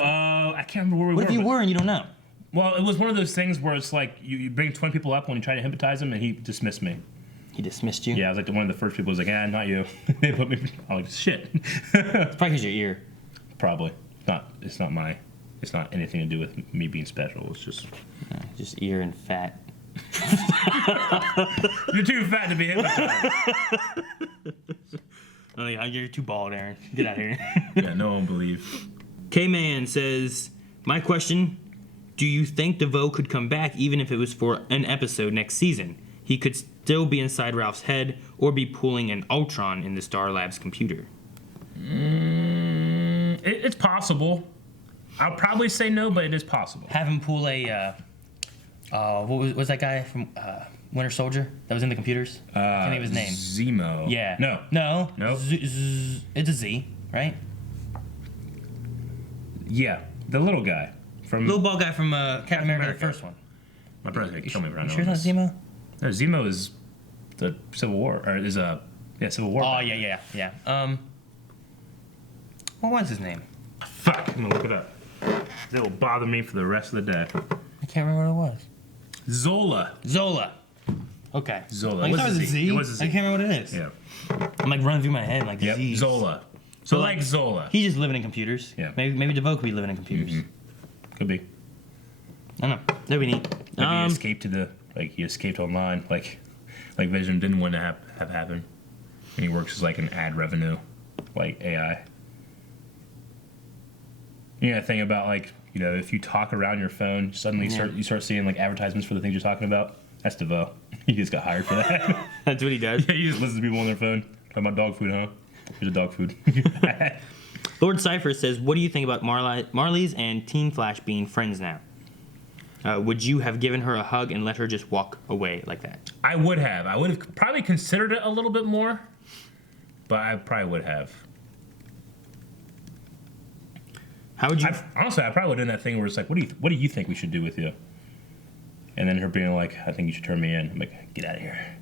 I can't remember where we were. What if you were and you don't know? Well, it was one of those things where it's like you bring 20 people up when you try to hypnotize them, and he dismissed me. He dismissed you? Yeah, I was like one of the first people who was like, not you. They put me. I was like, shit. It's probably because your ear. Probably. It's not anything to do with me being special. It's just ear and fat. You're too fat to be hypnotized. Oh, yeah, you're too bald, Aaron. Get out of here. Yeah, no one believe. K-Man says, my question, do you think DeVoe could come back even if it was for an episode next season? He could still be inside Ralph's head or be pulling an Ultron in the Star Labs computer. It's possible. I'll probably say no, but it is possible. Have him pull a, what was that guy from Winter Soldier that was in the computers? I can't think of his name. Zemo. Yeah. No. Nope. It's a Z, right? Yeah, the little guy from Little bald guy from Captain America, the first one. My brother's gonna kill me for not You sure knowing it's not this. Zemo? No, Zemo is the Civil War, or is Civil War. Oh yeah. What was his name? Fuck, I'm gonna look it up. It will bother me for the rest of the day. I can't remember what it was. Zola. Okay. Zola. Like, It was it a was a Z. Z. It was a Z. I can't remember what it is. Yeah. I'm like running through my head like Yep. Z's. Zola. So like Zola. He's just living in computers. Yeah. Maybe DeVoe could be living in computers. Could be. I don't know. That'd be neat. Maybe he escaped he escaped online, like Vision didn't want to have happen. And he works as like an ad revenue, like AI. You know that thing about if you talk around your phone, suddenly you start seeing like advertisements for the things you're talking about. That's DeVoe. He just got hired for that. That's what he does. Yeah, he just listens to people on their phone. Talking about dog food, huh? Here's a dog food. Lord Cypher says, what do you think about Marley's and Teen Flash being friends now? Would you have given her a hug and let her just walk away like that? I would have. I would have probably considered it a little bit more, but I probably would have. How would you? Honestly, I probably would have done that thing where it's like, what do you think we should do with you? And then her being like, I think you should turn me in. I'm like, get out of here.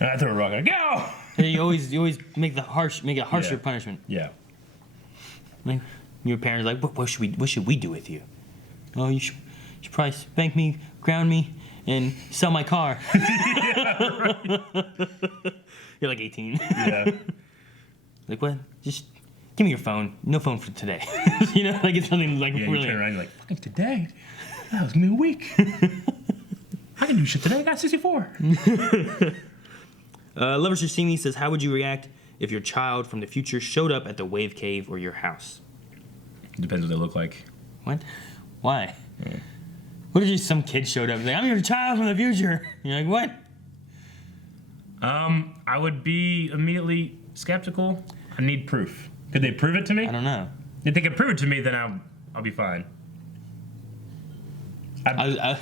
And I throw a rock and I go. You always make a harsher punishment. Yeah. Like, your parents are like, what should we do with you? Oh, you should probably spank me, ground me, and sell my car. Yeah, right. You're like 18. Yeah. Like, what? Just give me your phone. No phone for today. You know, like it's something like Yeah, really. you turn around and you're like, fucking today? That was gonna be a week. I can do shit today. I got 64. Lovers Who See Me says, how would you react if your child from the future showed up at the Wave Cave or your house? Depends what they look like. What? Why? Yeah. What if just some kid showed up and like, I'm your child from the future? You're like, what? I would be immediately skeptical. I need proof. Could they prove it to me? I don't know. If they could prove it to me, then I'll be fine. I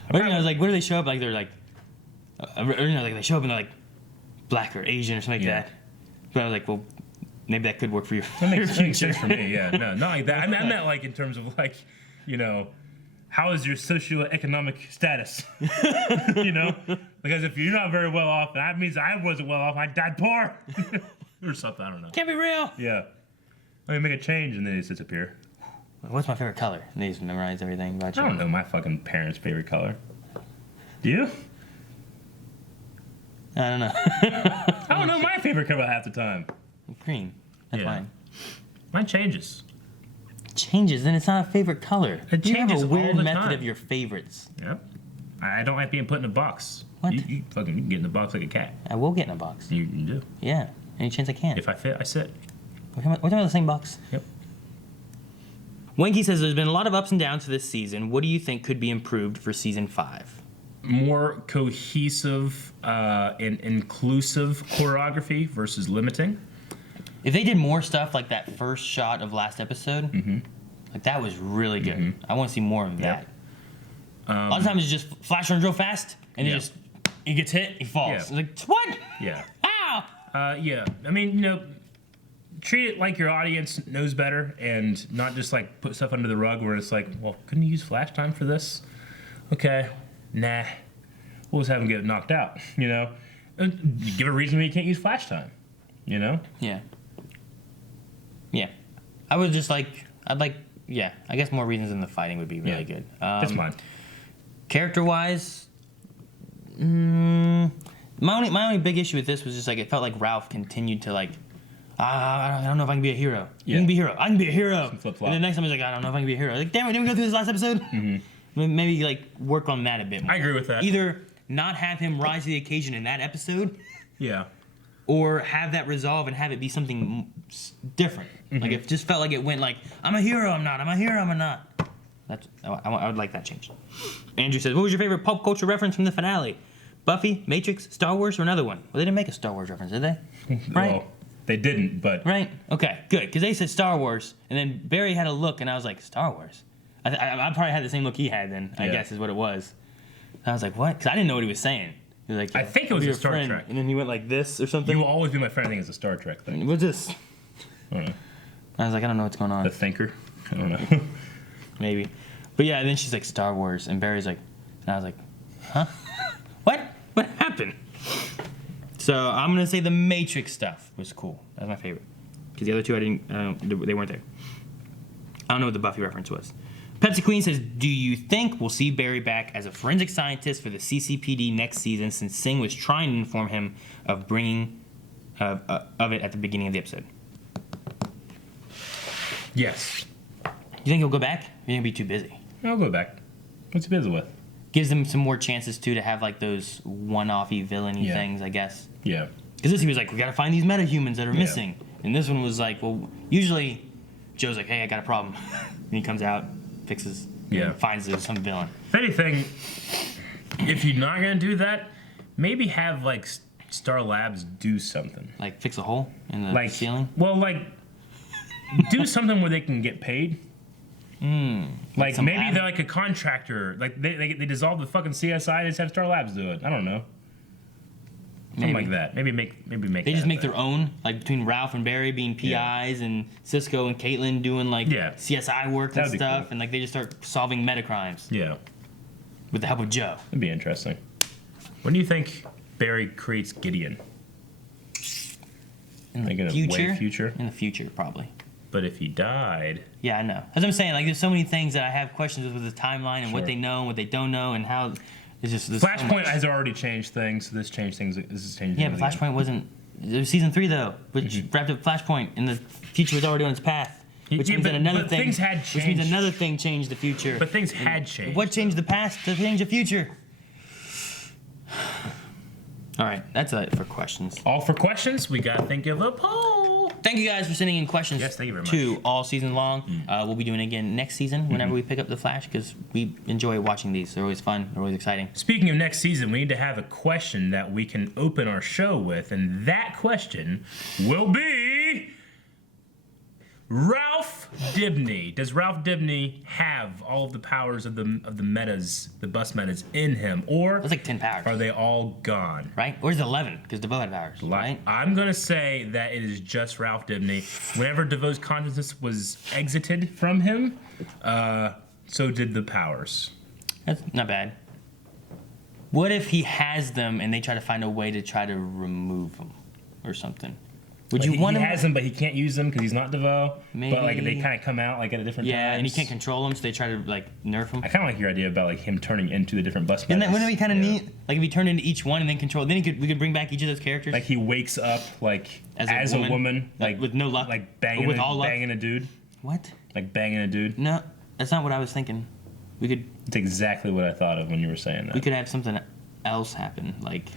was like, what do they show up like? They're like, like they show up and they're like black or Asian or something like that. But I was like, well, maybe that could work for you. That makes sense for me. Yeah, no, not like that. I meant like in terms of like, you know, how is your socioeconomic status? You know, because if you're not very well off, that means I wasn't well off. I died poor or something. I don't know. Can't be real. Yeah. I mean, make a change and then they disappear. What's my favorite color? And they just memorize everything about you. I don't know my fucking parents' favorite color. Do you? I don't know. I don't know my favorite color half the time. Green. That's fine. Mine changes. Changes, then it's not a favorite color. It You have changes a all weird the method time. of your favorites. Yep. I don't like being put in a box. What? You can get in the box like a cat. I will get in a box. You do. Yeah. Any chance I can. If I fit, I sit. We're talking about the same box. Yep. Wenky says there's been a lot of ups and downs to this season. What do you think could be improved for season 5? More cohesive and inclusive choreography versus limiting. If they did more stuff like that first shot of last episode, like that was really good. I want to see more of that. A lot of times it's just Flash runs real fast and he gets hit, he falls. Yeah. It's like, what? Yeah. Ow! Yeah. I mean, you know, treat it like your audience knows better and not just like put stuff under the rug where it's like, well, couldn't you use flash time for this? Okay. Nah. We'll just have him get knocked out, you know? Give a reason why you can't use flash time, you know? Yeah. Yeah. I would just like, I guess more reasons than the fighting would be really good. That's fine. Character-wise, my only big issue with this was just like it felt like Ralph continued to like, I don't know if I can be a hero. You can be a hero. I can be a hero. Flip-flop. And the next time he's like, I don't know if I can be a hero. Like, damn it, didn't we go through this last episode? Maybe like work on that a bit more. I agree with that. Either not have him rise to the occasion in that episode, Yeah. or have that resolve and have it be something different. Like it just felt like it went like, I'm a hero, I'm not. I'm a hero, I'm not. I would like that changed. Andrew says, what was your favorite pop culture reference from the finale? Buffy, Matrix, Star Wars, or another one? Well, they didn't make a Star Wars reference, did they? Right? Well, they didn't, but... Right? Okay, good. Because they said Star Wars, and then Barry had a look, and I was like, Star Wars? I probably had the same look he had then, I guess is what it was. And I was like, what? Because I didn't know what he was saying. He was like, I think it was your a Star friend. Trek. And then he went like this or something. You will always be my friend. I think it's a Star Trek thing. What's this? I don't know. I was like, I don't know what's going on. The Thinker? I don't know. Maybe. But yeah, then she's like, Star Wars. And Barry's like, and I was like, huh? What? What happened? So I'm going to say the Matrix stuff was cool. That's my favorite. Because the other two, they weren't there. I don't know what the Buffy reference was. Pepsi Queen says, do you think we'll see Barry back as a forensic scientist for the CCPD next season since Singh was trying to inform him of bringing of it at the beginning of the episode? Yes. You think he'll go back? Or you think he'll be too busy? I'll go back. What's he busy with? Gives them some more chances, too, to have, like, those one-offy, villainy things, I guess. Yeah. Because this, he was like, we gotta find these metahumans that are missing. And this one was like, well, usually Joe's like, hey, I got a problem. And he comes out, fixes, finds there's some villain. If anything, if you're not going to do that, maybe have, like, Star Labs do something? Like fix a hole in the Like ceiling? Well, like do something where they can get paid. Like some maybe ad- they're like a contractor. Like they dissolve the fucking CSI. They just have Star Labs do it. I don't know. Something like that. Maybe make. They just make their own, like between Ralph and Barry being PIs and Cisco and Caitlin doing like CSI work and That'd be stuff, cool. and like they just start solving meta crimes. Yeah. With the help of Joe. That'd be interesting. When do you think Barry creates Gideon? In the future? In the future, probably. But if he died... Yeah, I know. As I'm saying, like, there's so many things that I have questions with the timeline and what they know and what they don't know and how... It's just... Flashpoint has already changed things. This changed things. This is changing Yeah, but things again. Flashpoint wasn't... It was season 3, though, which wrapped up Flashpoint, and the future was already on its path. Which means that another thing... things had Which means changed. another thing changed the future. But things had changed. What changed the past to change the future? All right, that's it for questions. All for questions? We got to think of a poll. Thank you guys for sending in questions. Yes, thank you very much. To all season long. We'll be doing it again next season whenever we pick up the Flash because we enjoy watching these. They're always fun. They're always exciting. Speaking of next season, we need to have a question that we can open our show with, and that question will be Ralph Dibny. Does Ralph Dibny have all of the powers of the metas, the bus metas in him, or That's like 10 powers, are they all gone? right? Or is it 11? Because DeVoe had powers, right? I'm gonna say that it is just Ralph Dibny. Whenever DeVoe's consciousness was exited from him, so did the powers. That's not bad. What if he has them and they try to find a way to try to remove them or something? Would you want he him? has them, but he can't use them because he's not DeVoe. Maybe. But like they kind of come out like at a different Yeah, times. and he can't control them, so they try to like nerf him. I kind of like your idea about like him turning into the different bus Wouldn't metas. that be kind of neat? Like if he turned into each one and then control, then we could bring back each of those characters. Like he wakes up like as a woman, like with no luck, like banging, or with all luck. banging a dude. What? Like banging a dude. No, that's not what I was thinking. We could. It's exactly what I thought of when you were saying that. We could have something else happen, like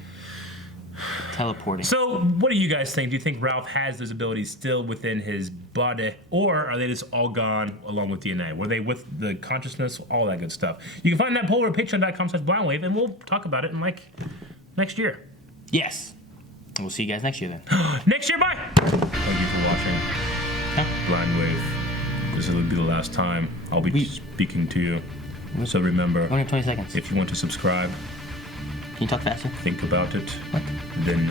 teleporting. So, what do you guys think? Do you think Ralph has those abilities still within his body, or are they just all gone along with DNA? Were they with the consciousness, all that good stuff? You can find that poll at patreon.com/blindwave, and we'll talk about it in like next year. Yes. And we'll see you guys next year then. Next year, bye! Thank you for watching Blind Wave. This will be the last time I'll be speaking to you. So remember, only have 20 seconds. If you want to subscribe, can you talk faster? Think about it. What? Then